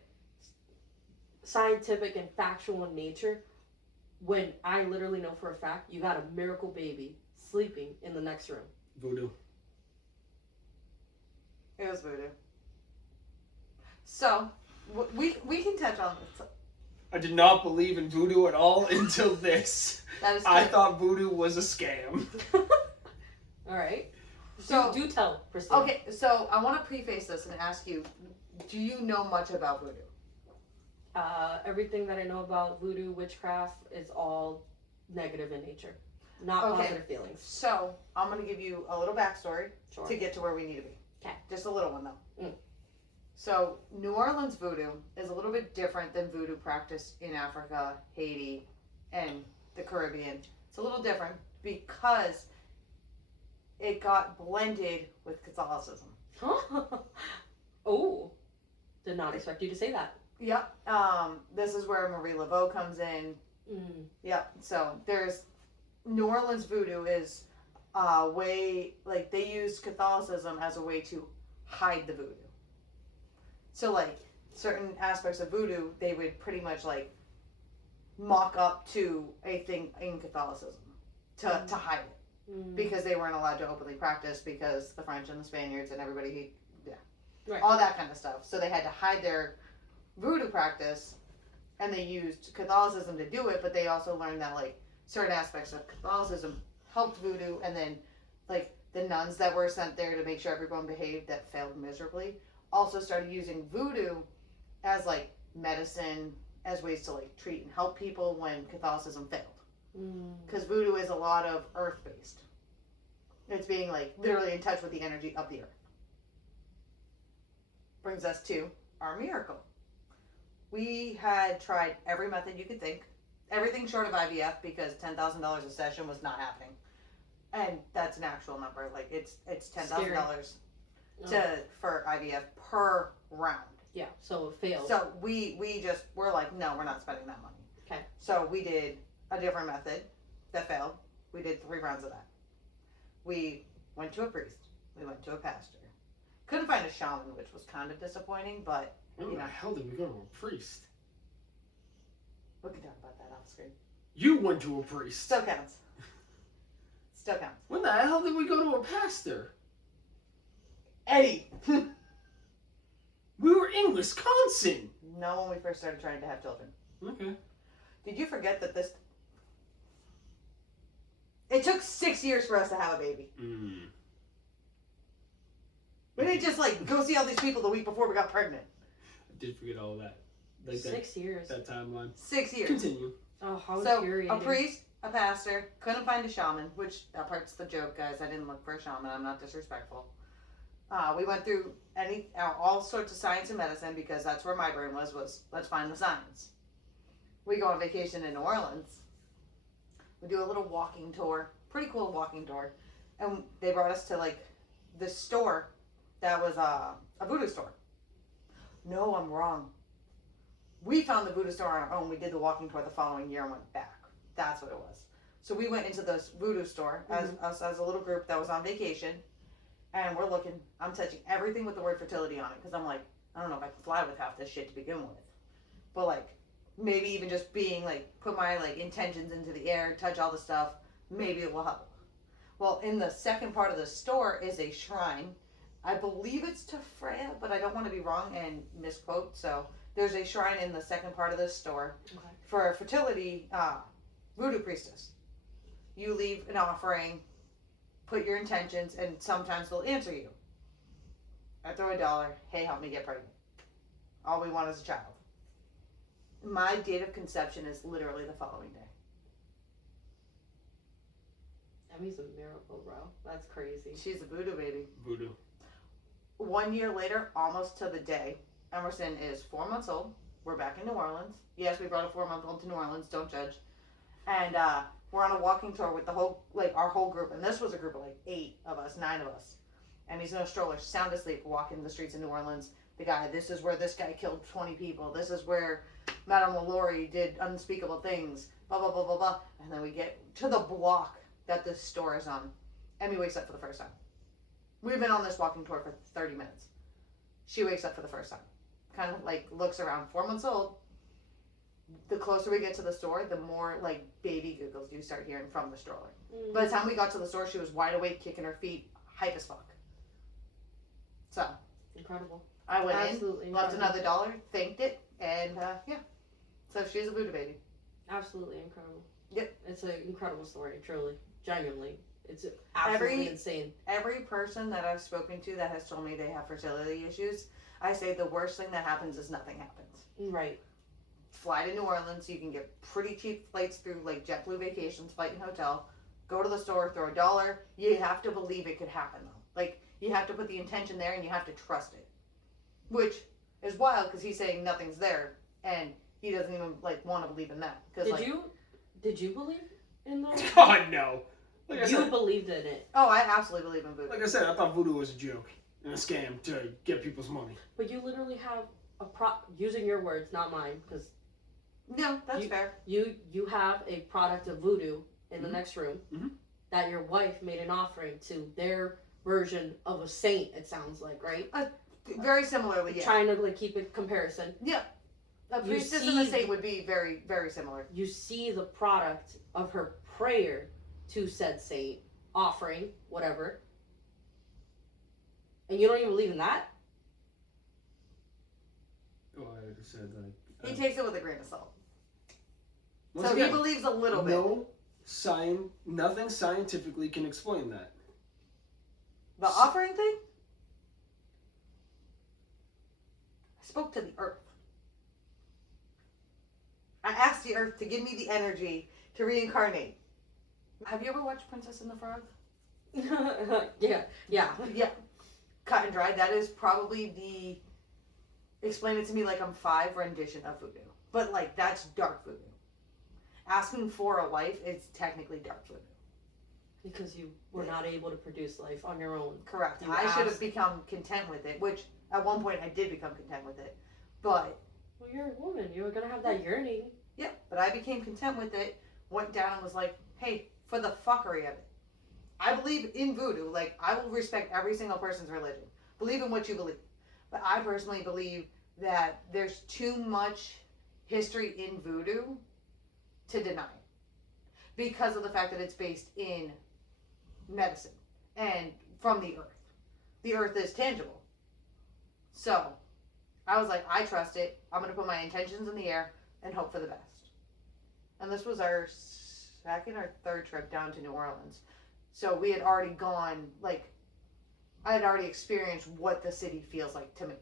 scientific and factual in nature. When I literally know for a fact you got a miracle baby sleeping in the next room. Voodoo. It was voodoo. So, we can touch on this. I did not believe in voodoo at all until this. That is true. I thought voodoo was a scam. All right. So, do tell, Christina. Okay, so I want to preface this and ask you, do you know much about voodoo? Everything that I know about voodoo, witchcraft is all negative in nature. Not positive feelings. So, I'm going to give you a little backstory Sure. to get to where we need to be. Okay. Just a little one, though. Mm. So, New Orleans voodoo is a little bit different than voodoo practice in Africa, Haiti, and the Caribbean. It's a little different because it got blended with Catholicism. Oh, did not expect you to say that. Yep. This is where Marie Laveau comes in. Mm. Yep. So there's New Orleans voodoo is a way, like they used Catholicism as a way to hide the voodoo. So like certain aspects of voodoo, they would pretty much like mock up to a thing in Catholicism to hide it because they weren't allowed to openly practice because the French and the Spaniards and everybody, Right. all that kind of stuff. So they had to hide their voodoo practice, and they used Catholicism to do it, but they also learned that like certain aspects of Catholicism helped voodoo, and then like the nuns that were sent there to make sure everyone behaved that failed miserably also started using voodoo as like medicine, as ways to like treat and help people when Catholicism failed. Because voodoo is a lot of earth based. It's being like literally in touch with the energy of the earth. Brings us to our miracle. We had tried every method you could think. Everything short of IVF because $10,000 a session was not happening. And that's an actual number. Like it's $10,000 for IVF per round. Yeah, so it failed. So we we're like, no, we're not spending that money. Okay. So we did a different method that failed. We did 3 rounds of that. We went to a priest. We went to a pastor. Couldn't find a shaman, which was kind of disappointing, but When the hell did we go to a priest? we can talk about that off screen. You went to a priest. Still counts. Still counts. When the hell did we go to a pastor? Eddie. We were in Wisconsin. No, when we first started trying to have children. Okay. Did you forget that this... It took 6 years for us to have a baby. Mm. We didn't just, like, go see all these people the week before we got pregnant. I did forget all of that. Like 6 years. That timeline. 6 years. Continue. Oh, how So, infuriating. a priest, a pastor, couldn't find a shaman, which that part's the joke, guys. I didn't look for a shaman. I'm not disrespectful. We went through all sorts of science and medicine because that's where my brain was let's find the science. We go on vacation in New Orleans. We do a little walking tour, pretty cool walking tour, and they brought us to like this store that was a voodoo store. No, I'm wrong. We found the voodoo store on our own. We did the walking tour the following year and went back. That's what it was. So we went into this voodoo store as a little group that was on vacation, and we're looking. I'm touching everything with the word fertility on it because I'm like, I don't know if I can fly with half this shit to begin with, but like maybe even just being like put my like intentions into the air, touch all the stuff, maybe it will help. Well, in the second part of the store is a shrine. I believe it's to Freya, but I don't want to be wrong and misquote. So there's a shrine in the second part of this store for a fertility voodoo priestess. You leave an offering, put your intentions, and sometimes they'll answer you. I throw $1. Hey, help me get pregnant. All we want is a child. My date of conception is literally the following day. Emmy's a miracle, bro. That's crazy. She's a voodoo baby. Voodoo. 1 year later, almost to the day, Emerson is 4 months old. We're back in New Orleans. Yes, we brought a 4-month-old to New Orleans. Don't judge. And we're on a walking tour with our whole group. And this was a group of like 8 of us, 9 of us. And he's in a stroller, sound asleep, walking the streets of New Orleans. The guy, this is where this guy killed 20 people. This is where Madame LaLaurie did unspeakable things. Blah, blah, blah, blah, blah. And then we get to the block that this store is on. Emmy wakes up for the first time. We've been on this walking tour for 30 minutes. She wakes up for the first time. Kind of like looks around, 4 months old. The closer we get to the store, the more like baby giggles you start hearing from the stroller. Mm. By the time we got to the store, she was wide awake, kicking her feet, hype as fuck. So. Incredible. I went Absolutely in, left incredible. another $1, thanked it, and yeah. So she's a voodoo baby. Absolutely incredible. Yep. It's an incredible story, truly. Genuinely. It's absolutely insane. Every person that I've spoken to that has told me they have fertility issues, I say the worst thing that happens is nothing happens. Right. Fly to New Orleans, you can get pretty cheap flights through like JetBlue Vacations, flight and hotel. Go to the store, throw $1. You have to believe it could happen though. Like, you have to put the intention there and you have to trust it. Which is wild because he's saying nothing's there and he doesn't even like want to believe in that. Did you believe in those? God, no. Like I You said, believed in it. Oh, I absolutely believe in voodoo. like I said, I thought voodoo was a joke and a scam to get people's money. But you literally have using your words, not mine, because No, that's fair. you have a product of voodoo in the Mhm. next room Mhm. that your wife made an offering to their version of a saint, it sounds like, right? Very similarly, yeah. Trying to like keep a comparison. Yeah. A You priestess and a see- saint would be very, very similar. You see the product of her prayer to said saint, offering, whatever. And you don't even believe in that? Well, I said He takes it with a grain of salt. once So again, he believes a little bit. Nothing scientifically can explain that. The offering thing? I spoke to the earth. I asked the earth to give me the energy to reincarnate. Have you ever watched Princess and the Frog? yeah. Yeah. Cut and dried. That is probably the, explain it to me like I'm 5 rendition of voodoo. But like, that's dark voodoo. Asking for a life is technically dark voodoo. Because you were not able to produce life on your own. Correct. You I should have asked- become content with it, which at one point I did become content with it. But, Well, you're a woman. You're going to have that yearning. yeah, but I became content with it, went down and was like, hey, for the fuckery of it. I believe in voodoo. Like, I will respect every single person's religion. Believe in what you believe. But I personally believe that there's too much history in voodoo to deny it. Because of the fact that it's based in medicine and from the earth. The earth is tangible. So, I was like, I trust it. I'm going to put my intentions in the air and hope for the best. And this was our second or third trip down to New Orleans. So we had already gone, like, I had already experienced what the city feels like to me.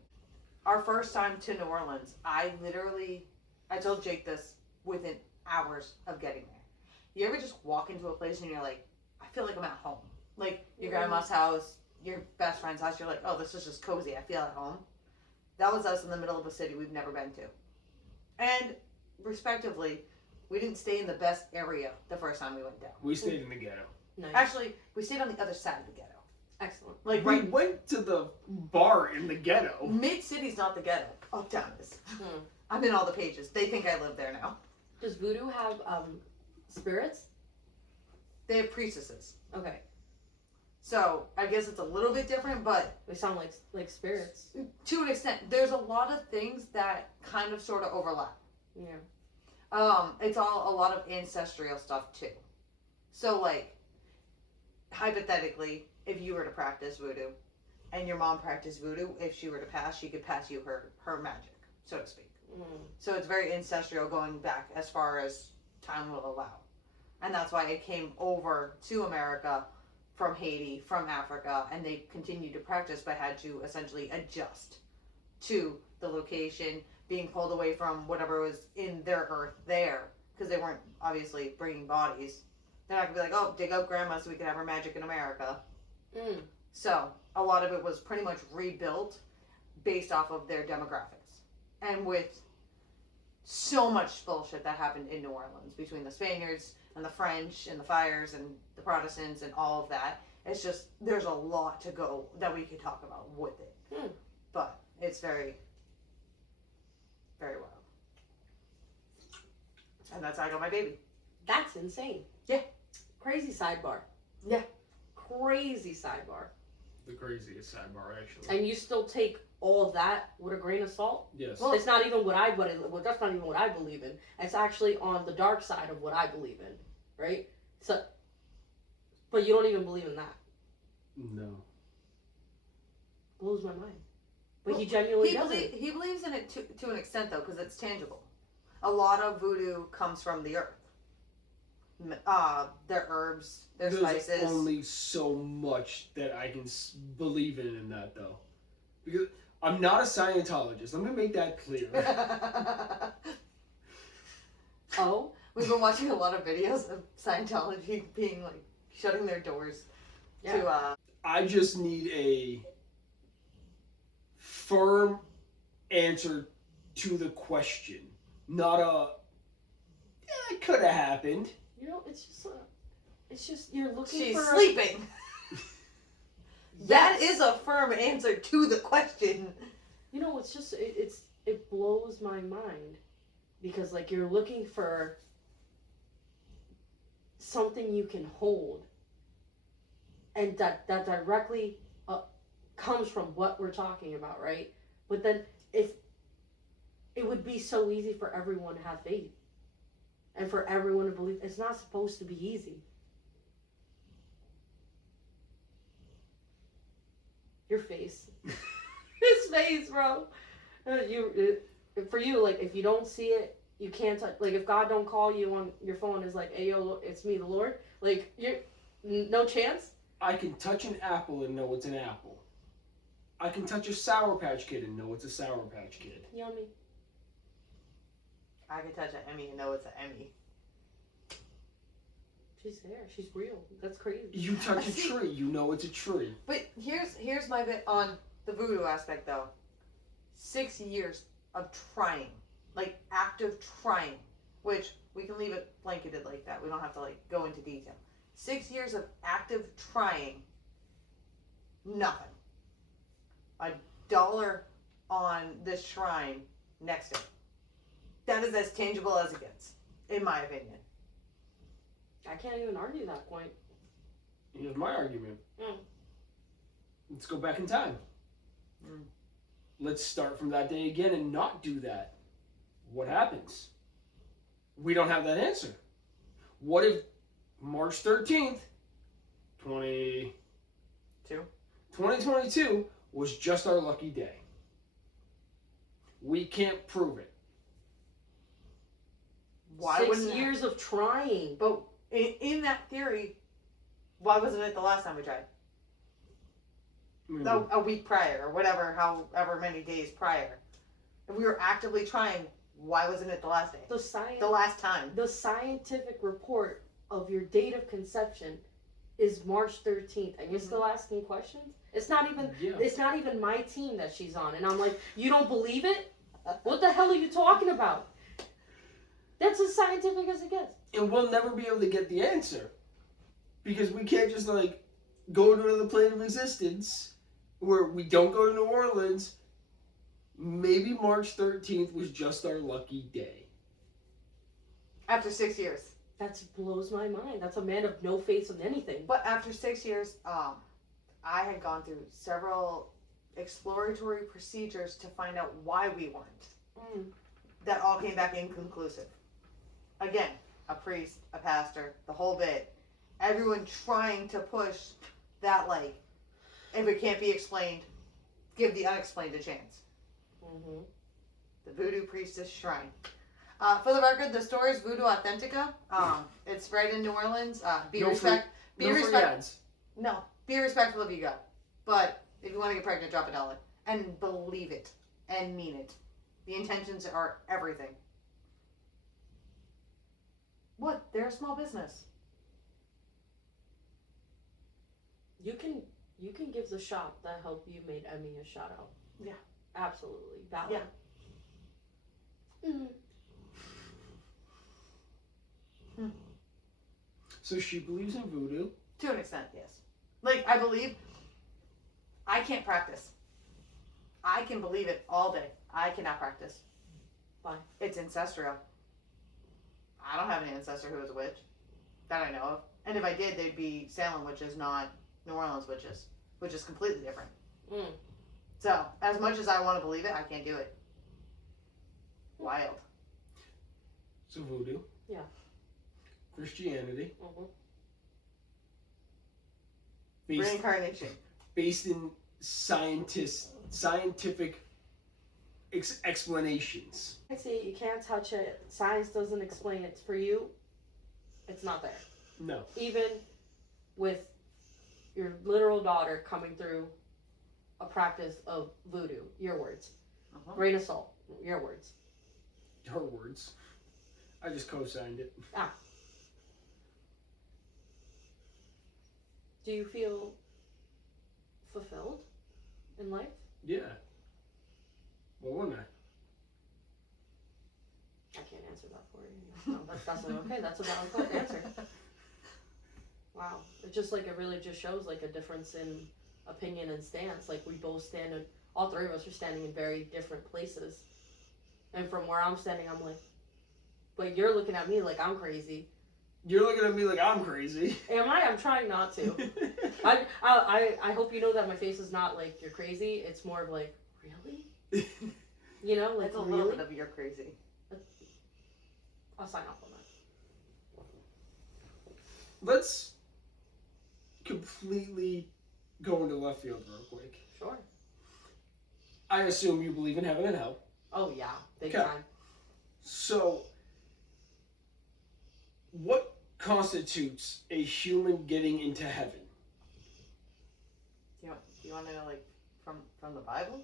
Our first time to New Orleans, I told Jake this within hours of getting there. You ever just walk into a place and you're like, I feel like I'm at home. Like, your grandma's house, your best friend's house, you're like, oh, this is just cozy. I feel at home. That was us in the middle of a city we've never been to. And, respectively, we didn't stay in the best area the first time we went down. We stayed in the ghetto. Nice. Actually, we stayed on the other side of the ghetto. Excellent. Like, We right, went to the bar in the ghetto. mid-city's not the ghetto. Uptown is. I'm in all the pages. They think I live there now. Does voodoo have spirits? They have priestesses. Okay. So, I guess it's a little bit different, but They sound like spirits. to an extent, there's a lot of things that kind of sort of overlap. Yeah. It's all a lot of ancestral stuff too. So, like, hypothetically, if you were to practice voodoo, and your mom practiced voodoo, if she were to pass, she could pass you her magic, so to speak. So it's very ancestral, going back as far as time will allow, and that's why it came over to America from Haiti, from Africa, and they continued to practice, but had to essentially adjust to the location, being pulled away from whatever was in their earth there, because they weren't obviously bringing bodies. They're not gonna be like, oh, dig up grandma so we can have her magic in America. So a lot of it was pretty much rebuilt based off of their demographics, and with so much bullshit that happened in New Orleans between the Spaniards and the French and the fires and the Protestants and all of that. It's just, there's a lot to go that we could talk about with it. But it's very, very wild. And that's how I got my baby. That's insane. Yeah. Crazy sidebar. Yeah. Crazy sidebar. The craziest sidebar, actually. And you still take all of that with a grain of salt? Yes. Well, it's not even that's not even what I believe in. It's actually on the dark side of what I believe in, right? So, but you don't even believe in that. No. Blows my mind. But Well, he genuinely doesn't. He believes in it to an extent, though, because it's tangible. A lot of voodoo comes from the earth. Their herbs, their spices. There's only so much that I can believe in that, though. Because I'm not a Scientologist. Let me make that clear. Oh? We've been watching a lot of videos of Scientology being, like, shutting their doors to, I just need a firm answer to the question. Not a, yeah, it could have happened. You know, it's just you're looking She's for sleeping. That Yes. is a firm answer to the question. You know, it's just it blows my mind because like you're looking for something you can hold, and that directly comes from what we're talking about, right? But then if it would be so easy for everyone to have faith and for everyone to believe, it's not supposed to be easy. Your face. His face, bro. For you, like, if you don't see it, you can't touch. Like, if God don't call you on your phone, is like, hey, yo, it's me, the Lord. Like, you're no chance. I can touch an apple and know it's an apple. I can touch a Sour Patch Kid and know it's a Sour Patch Kid. Yummy. I can touch an Emmy and know it's an Emmy. She's there. She's real. That's crazy. You touch a tree, you know it's a tree. But here's my bit on the voodoo aspect, though. 6 years of trying, like active trying, which we can leave it blanketed like that. We don't have to like go into detail. 6 years of active trying. Nothing. $1 on this shrine next to it. That is as tangible as it gets, in my opinion. I can't even argue that point. Here's my argument. Let's go back in time. Let's start from that day again and not do that. What happens? We don't have that answer. What if March 13th, 2022 was just our lucky day? We can't prove it. Why 6 wouldn't years of trying. But in that theory, why wasn't it the last time we tried? Mm. A week prior, or whatever, however many days prior. If we were actively trying, why wasn't it the last day? The last time. The scientific report of your date of conception is March 13th, and you're still asking questions? It's not even It's not even my team that she's on, and I'm like, you don't believe it? What the hell are you talking about? That's as scientific as it gets. And we'll never be able to get the answer. Because we can't just, like, go to another plane of existence where we don't go to New Orleans. Maybe March 13th was just our lucky day. After 6 years. That blows my mind. That's a man of no faith in anything. But after 6 years, I had gone through several exploratory procedures to find out why we weren't. That all came back inconclusive. Again, a priest, a pastor, the whole bit. Everyone trying to push that, like, if it can't be explained, give the unexplained a chance. Mm-hmm. The Voodoo Priestess Shrine. For the record, the store is Voodoo Authentica. It's right in New Orleans. Be respectful of you go. But if you want to get pregnant, drop $1. And believe it. And mean it. The intentions are everything. What? They're a small business. You can give the shop that help you made Emmy a shout out. Yeah. Absolutely. Valid. Yeah. So she believes in voodoo. To an extent, yes. Like, I believe. I can't practice. I can believe it all day. I cannot practice. Why? It's ancestral. I don't have an ancestor who was a witch. That I know of. And if I did, they'd be Salem witches, not New Orleans witches. Which is completely different. So, as much as I want to believe it, I can't do it. Wild. So voodoo. Yeah. Christianity. Mm-hmm. Reincarnation. Based in scientific explanations. I see, you can't touch it. Science doesn't explain it for you. It's not there. No. Even with your literal daughter coming through a practice of voodoo, your words. Grain of salt, your words. Her words. I just co-signed it. Do you feel fulfilled in life? Yeah. Well, wouldn't I? I can't answer that for you. No, that's okay. That's a valid answer. Wow. It just like, it really just shows like a difference in opinion and stance. Like we both stand in, all three of us are standing in very different places. And from where I'm standing, I'm like, but you're looking at me like I'm crazy. You're looking at me like I'm crazy. Am I? I'm trying not to. I hope you know that my face is not like you're crazy. It's more of like, really? You know, like it's a really? little bit of you're crazy. I'll sign off on that. Let's completely go into left field real quick. Sure. I assume you believe in heaven and hell. Oh yeah, big Okay. time. So, what constitutes a human getting into heaven? Do you want to know, like, from the Bible?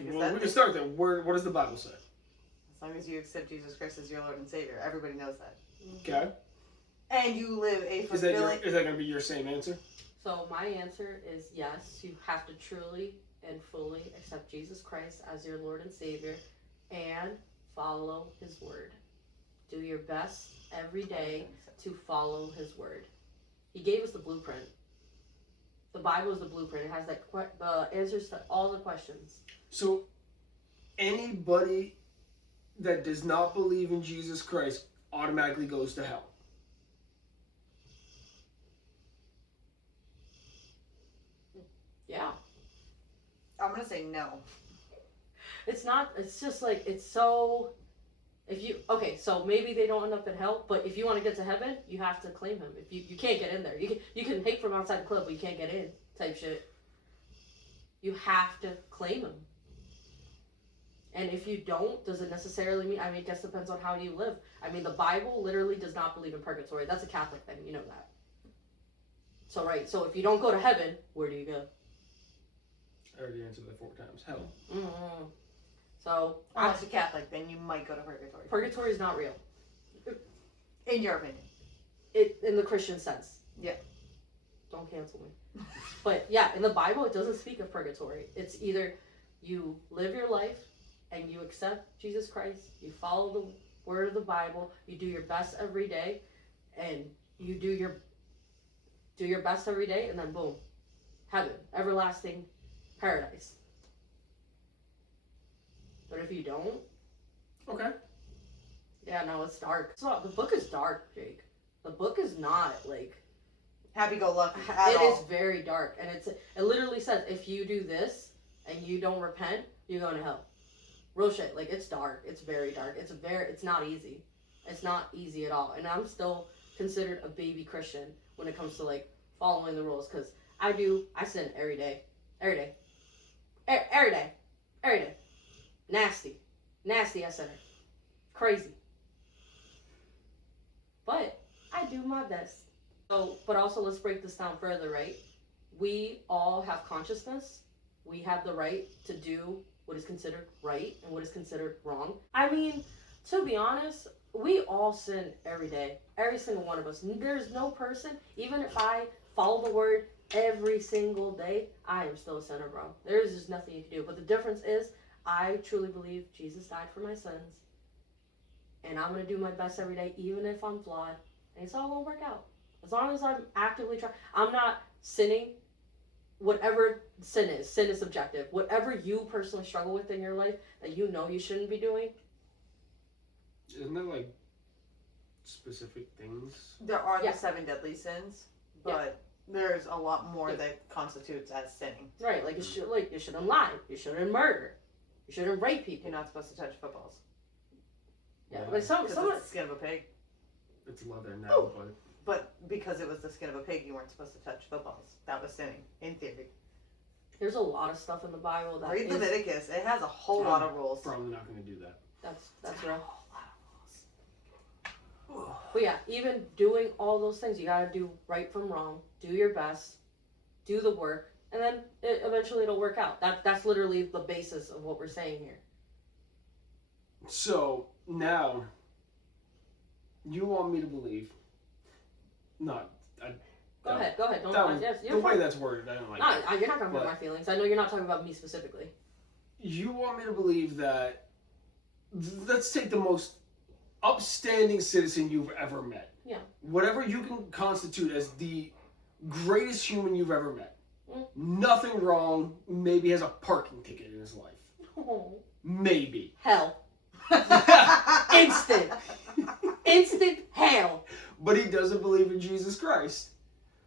Well, we can start there. What does the Bible say? As long as you accept Jesus Christ as your Lord and Savior, everybody knows that. Okay. And you live a Is that going to be your same answer? So my answer is yes. You have to truly and fully accept Jesus Christ as your Lord and Savior, and follow His word. Do your best every day to follow His word. He gave us the blueprint. The Bible is the blueprint. It has the answers to all the questions. So, anybody that does not believe in Jesus Christ automatically goes to hell. Yeah. I'm going to say no. It's not, it's just like, it's so, so maybe they don't end up in hell, but if you want to get to heaven, you have to claim Him. If you can't get in there. You can hate from outside the club, but you can't get in, type shit. You have to claim Him. And if you don't, does it necessarily mean, I mean, I guess it depends on how you live. I mean, the Bible literally does not believe in purgatory. That's a Catholic thing, you know that. So, right, so if you don't go to heaven, where do you go? I already answered that 4 times. Hell. Mm-hmm. So, Unless you're Catholic, then you might go to purgatory. Purgatory is not real. In your opinion. In the Christian sense. Yeah. Don't cancel me. But yeah, in the Bible, it doesn't speak of purgatory. It's either you live your life and you accept Jesus Christ, you follow the word of the Bible, you do your best every day, and you do your best every day, and then boom, heaven, everlasting paradise. But if you don't, Okay. yeah, no, it's dark. So the book is dark, Jake. The book is not like Happy-go-lucky it at all. is very dark, and it literally says if you do this and you don't repent, you're going to hell. Real shit. Like, it's dark. It's very dark. It's not easy. It's not easy at all. And I'm still considered a baby Christian when it comes to like following the rules, because I sin every day. Every day. Every day. Every day. Nasty I sinner. Crazy. But I do my best. So, but also let's break this down further, right? We all have consciousness. We have the right to do what is considered right and what is considered wrong. I mean, to be honest, we all sin every day. Every single one of us. There's no person, even if I follow the word every single day, I am still a sinner, bro. There's just nothing you can do. But the difference is, I truly believe Jesus died for my sins. And I'm going to do my best every day, even if I'm flawed. And it's all going to work out. As long as I'm actively trying. I'm not sinning. Whatever sin is subjective. Whatever you personally struggle with in your life that you know you shouldn't be doing. Isn't there like specific things? There are Yeah. the 7 deadly sins, but there's a lot more that constitutes as sinning. Right, like you shouldn't lie, you shouldn't murder, you shouldn't rape people. You're not supposed to touch footballs. Yeah, Yeah. like Because it's the skin of a pig. It's leather now, but But because it was the skin of a pig, you weren't supposed to touch footballs. That was sinning, in theory. there's a lot of stuff in the Bible that Read is, Leviticus. It has a whole lot of rules. probably not going to do that. that's real. But yeah, even doing all those things, you gotta do right from wrong, do your best, do the work, and then eventually it'll work out. That's literally the basis of what we're saying here. So now, you want me to believe? Not. Go ahead. Don't That was, yes, the you're way fine. that's worded, I don't like. No, that. you're not talking But- about my feelings. I know you're not talking about me specifically. You want me to believe that? Let's take the most upstanding citizen you've ever met. Yeah. Whatever you can constitute as the greatest human you've ever met. Mm. Nothing wrong. Maybe has a parking ticket in his life. Oh. Maybe. Hell. Instant hell. But he doesn't believe in Jesus Christ.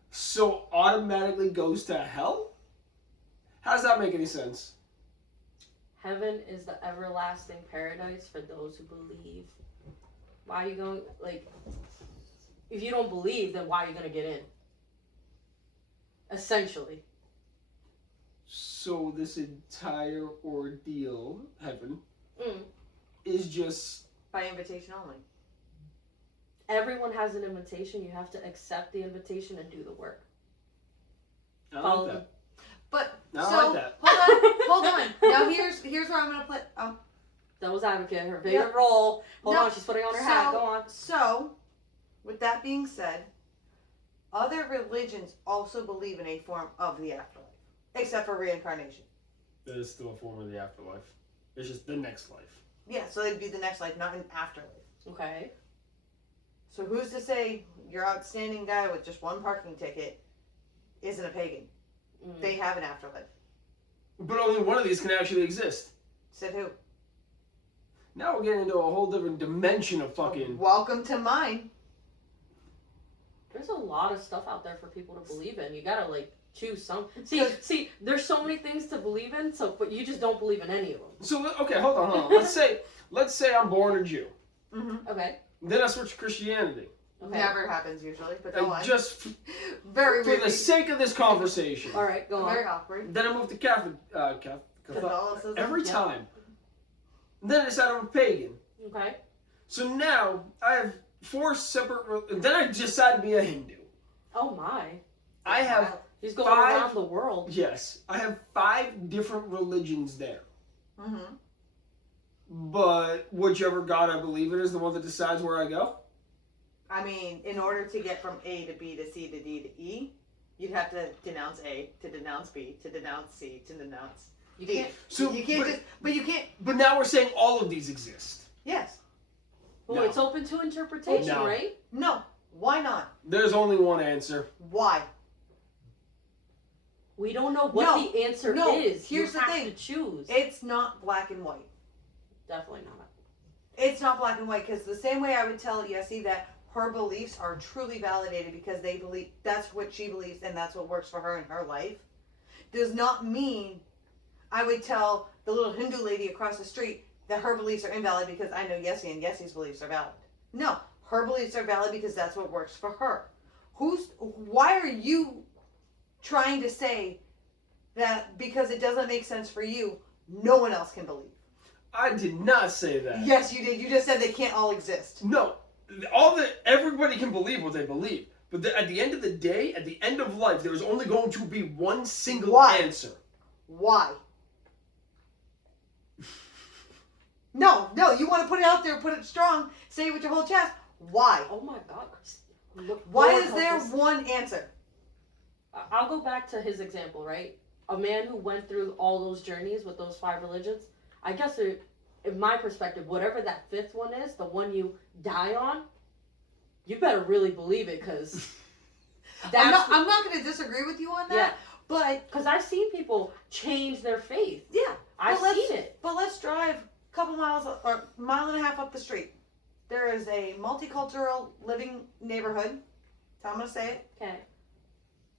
So automatically goes to hell? How does that make any sense? Heaven is the everlasting paradise for those who believe. Why are you going, like, if you don't believe, then why are you going to get in? Essentially. So this entire ordeal, heaven, Mm. is just... By invitation only. Everyone has an invitation. You have to accept the invitation and do the work. I Follow like that. But, I so, like that. hold on. Now here's where I'm going to play. Devil's advocate, her favorite role. Hold No, on, she's putting on her hat. Go on. So, with that being said, other religions also believe in a form of the afterlife, except for reincarnation. That is still a form of the afterlife. It's just the next life. Yeah, so it'd be the next life, not an afterlife. Okay. So who's to say your outstanding guy with just one parking ticket isn't a pagan? Mm. They have an afterlife. But only one of these can actually exist. Said who? Now we're getting into a whole different dimension of fucking... Welcome to mine. There's a lot of stuff out there for people to believe in. You gotta, like, choose some. See, there's so many things to believe in, but you just don't believe in any of them. So, okay, hold on. Let's say I'm born a Jew. Mm-hmm. Okay. Then I switch to Christianity. Okay. Never happens usually, but go on. Just Very for weird. the sake of this conversation. All right, go on. Very awkward. Then I move to Catholic. Catholicism. Every Yeah. time. And then I decided I'm a pagan. Okay. So now I have 4 separate. And then I decided to be a Hindu. Oh my. I have He's going 5 around the world. Yes, I have 5 different religions there. Mm-hmm. But whichever God I believe in is the one that decides where I go. I mean, in order to get from A to B to C to D to E, you'd have to denounce A, to denounce B, to denounce C, to denounce You D. can't. So You can't but you can't. But now we're saying all of these exist. Yes. Well, No. it's open to interpretation, No. right? No. Why not? There's only one answer. Why? We don't know what No. the answer No. is. Here's you the have thing. to choose. It's not black and white. Definitely not. It's not black and white, because the same way I would tell Yessi that her beliefs are truly validated because they believe that's what she believes and that's what works for her in her life, does not mean I would tell the little Hindu lady across the street that her beliefs are invalid because I know Yessi and Yessi's beliefs are valid. No, her beliefs are valid because that's what works for her. Why are you trying to say that because it doesn't make sense for you, no one else can believe? I did not say that. Yes, you did. You just said they can't all exist. No, everybody can believe what they believe, but at the end of the day, at the end of life, there's only going to be one single Why? answer. Why? No, you want to put it out there, put it strong, say it with your whole chest. Why? Oh my God, Christina. Why Lord is there help us. one answer? I'll go back to his example, right? A man who went through all those journeys with those 5 religions. I guess in my perspective, whatever that 5th one is, the one you die on, you better really believe it, because I'm not going to disagree with you on that. Yeah. But because I've seen people change their faith. yeah, I've let's- seen it. But let's drive a couple miles or mile and a half up the street. There is a multicultural living neighborhood. So I'm going to say it. Okay.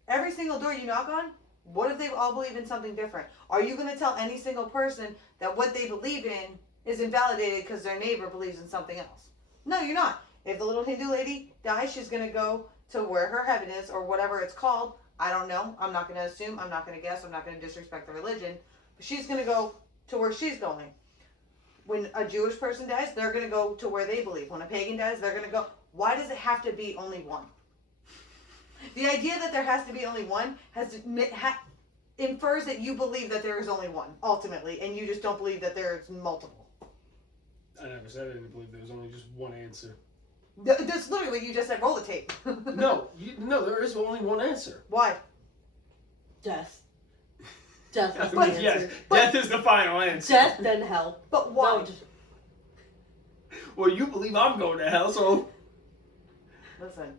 Every single door you knock on, what if they all believe in something different? Are you going to tell any single person that what they believe in is invalidated because their neighbor believes in something else? No, you're not. If the little Hindu lady dies, she's going to go to where her heaven is or whatever it's called. I don't know. I'm not going to assume. I'm not going to guess. I'm not going to disrespect the religion. But she's going to go to where she's going. When a Jewish person dies, they're going to go to where they believe. When a pagan dies, they're going to go. Why does it have to be only one? The idea that there has to be only one infers that you believe that there is only one, ultimately, and you just don't believe that there's multiple. I never said I didn't believe there was only just one answer. That's literally what you just said. Roll the tape. No, there is only one answer. Why? Death. Death is the But- answer. Yes, death is the final answer. Death, then hell. But why? No, just, Well, you believe I'm going to hell, so Listen.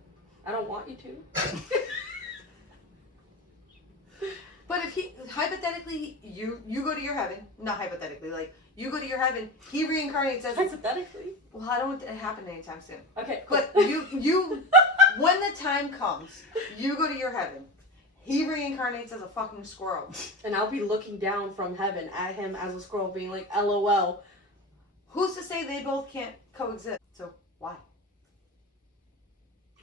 I don't want you to. But if hypothetically, you go to your heaven, not hypothetically, like, you go to your heaven, he reincarnates as, Hypothetically. well, I don't want it to happen anytime soon. Okay, cool. But you, when the time comes, you go to your heaven, he reincarnates as a fucking squirrel. And I'll be looking down from heaven at him as a squirrel being like, LOL. Who's to say they both can't coexist? So why?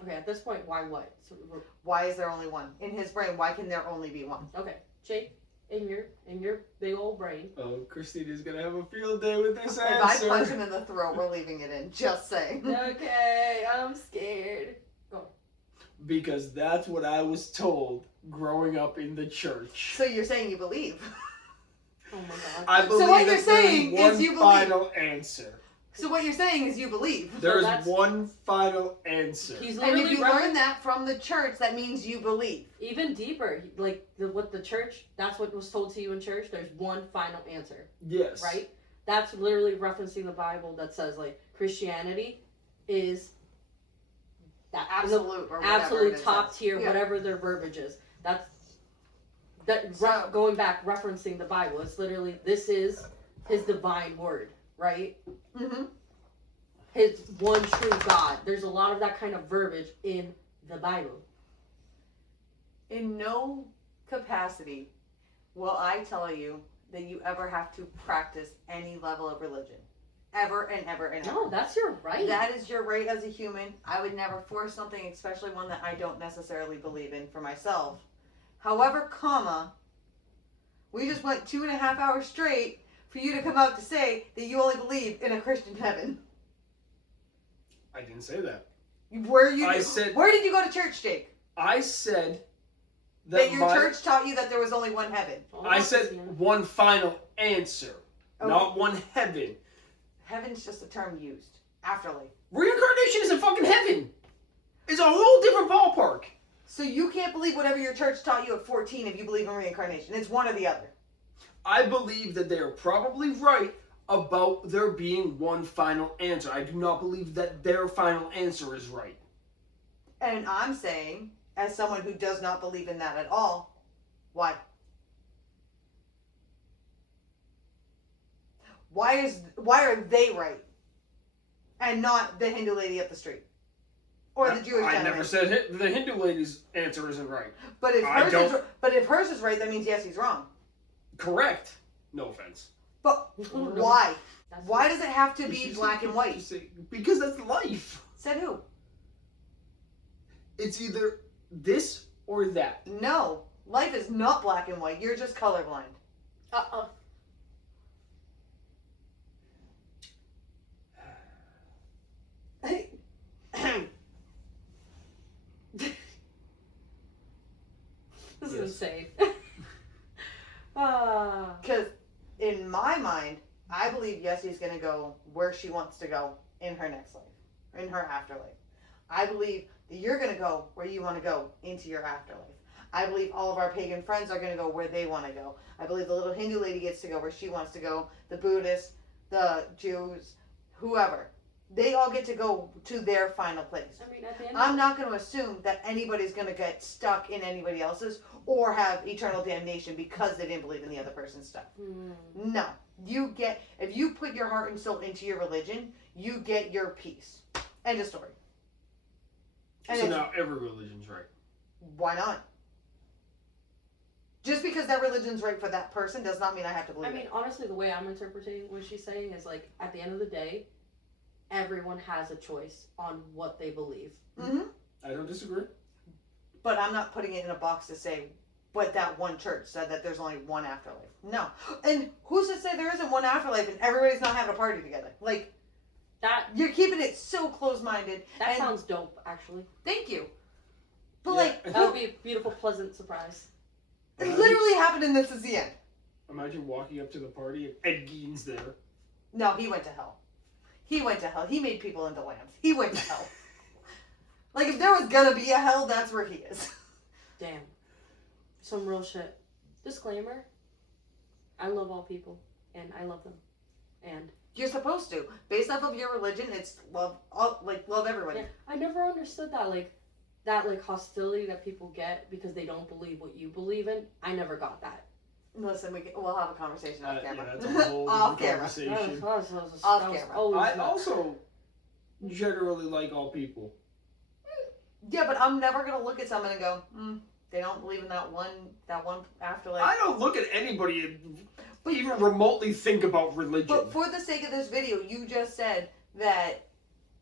Okay, at this point, why what? So Why is there only one? In his brain, why can there only be one? okay, Jake, in your big old brain. oh, Christina's gonna have a field day with this If I answer. punch him in the throat, we're leaving it in. Just saying. Okay, I'm scared. Because that's what I was told growing up in the church. So you're saying you believe? Oh my god. I So believe what that you're saying there's one is you believe. final answer. So what you're saying is you believe. There's that's- one final answer. He's And literally if you learn that from the church, that means you believe. even deeper. Like what the church, that's what was told to you in church. There's one final answer, Yes. right? That's literally referencing the Bible that says like Christianity is that Absolute or whatever absolute it top says. tier, Yeah. whatever their verbiage is. So- Going back, referencing the Bible. It's literally, this is his divine word, right? Mm-hmm. His one true God. There's a lot of that kind of verbiage in the Bible. In no capacity will I tell you that you ever have to practice any level of religion. Ever and ever and ever. No, that's your right. That is your right as a human. I would never force something, especially one that I don't necessarily believe in for myself. However, we just went 2.5 hours straight for you to come out to say that you only believe in a Christian heaven. I didn't say that. Where did you go to church, Jake? I said that your church taught you that there was only one heaven. I said one final answer, not one heaven. Heaven's just a term used. Afterlife. Reincarnation isn't fucking heaven. It's a whole different ballpark. So you can't believe whatever your church taught you at 14 if you believe in reincarnation. It's one or the other. I believe that they are probably right about there being one final answer. I do not believe that their final answer is right. And I'm saying, as someone who does not believe in that at all, why? Why are they right? And not the Hindu lady up the street? Or the Jewish gentleman? I never said the Hindu lady's answer isn't right. But if hers is right, that means Yessi's wrong. Correct. No offense. But why? Why does it have to be black and white? Because that's life. Said who? It's either this or that. No. Life is not black and white. You're just colorblind. This is insane. Because in my mind, I believe Yessi's going to go where she wants to go in her next life, in her afterlife. I believe that you're going to go where you want to go into your afterlife. I believe all of our pagan friends are going to go where they want to go. I believe the little Hindu lady gets to go where she wants to go. The Buddhists, the Jews, whoever. They all get to go to their final place. I mean, at the end I'm not going to assume that anybody's going to get stuck in anybody else's or have eternal damnation because they didn't believe in the other person's stuff. No. If you put your heart and soul into your religion, you get your peace. End of story. And so now every religion's right. Why not? Just because that religion's right for that person does not mean I have to believe it. I mean, honestly, the way I'm interpreting what she's saying is like, at the end of the day, everyone has a choice on what they believe. Mm-hmm. I don't disagree. But I'm not putting it in a box to say, but that one church said that there's only one afterlife. No. And who's to say there isn't one afterlife and everybody's not having a party together? Like, that you're keeping it so close-minded. That sounds dope, actually. Thank you. But that would be a beautiful, pleasant surprise. It literally happened and this is the end. Imagine walking up to the party and Ed Gein's there. No, he went to hell. He went to hell. He made people into lambs. He went to hell. Like, if there was gonna be a hell, that's where he is. Damn. Some real shit. Disclaimer. I love all people. And I love them. And you're supposed to. Based off of your religion, it's love everybody. Yeah, I never understood that hostility that people get because they don't believe what you believe in. I never got that. Listen, we'll have a conversation off camera. Yeah, that's a whole off camera. Conversation. Off camera. I also generally like all people. Yeah, but I'm never gonna look at someone and go, they don't believe in that one afterlife. I don't look at anybody and even remotely think about religion. But for the sake of this video, you just said that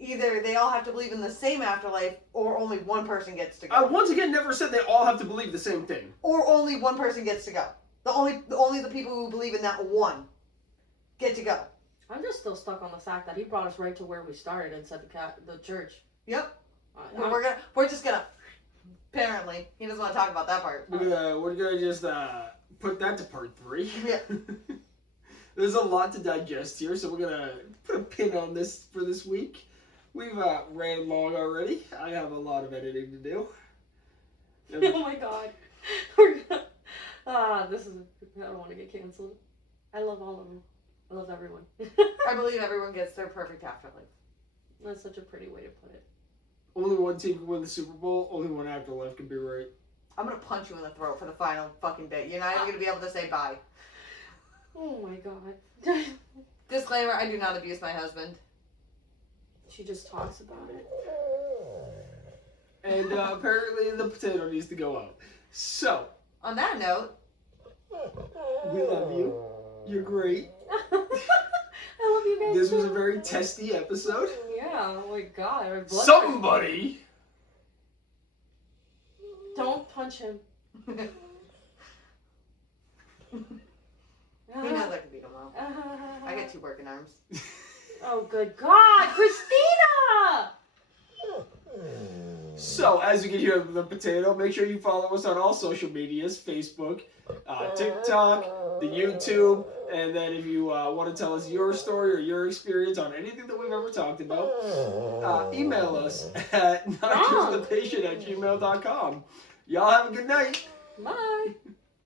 either they all have to believe in the same afterlife or only one person gets to go. I once again never said they all have to believe the same thing. Or only one person gets to go. Only the people who believe in that one get to go. I'm just still stuck on the fact that he brought us right to where we started and said the church. Yep. We're just gonna. Apparently, he doesn't want to talk about that part. We're gonna just put that to part 3. Yeah. There's a lot to digest here, so we're gonna put a pin on this for this week. We've ran long already. I have a lot of editing to do. Oh my god. We're gonna. I don't want to get canceled. I love all of them. I love everyone. I believe everyone gets their perfect afterlife. That's such a pretty way to put it. Only one team can win the Super Bowl. Only one afterlife can be right. I'm gonna punch you in the throat for the final fucking bit. You're not even gonna be able to say bye. Oh my god. Disclaimer, I do not abuse my husband. She just talks about it. And apparently the potato needs to go out. So, on that note, we love you. You're great. I love you guys. This was a very testy episode. Yeah, oh my god. Somebody! Don't punch him. He knows I can beat him up. well. I got 2 working arms. Oh, good God, Christina! So, as you can hear the potato, make sure you follow us on all social medias, Facebook, TikTok, the YouTube, and then if you want to tell us your story or your experience on anything that we've ever talked about, email us at notjustthepatient@gmail.com. Y'all have a good night. Bye.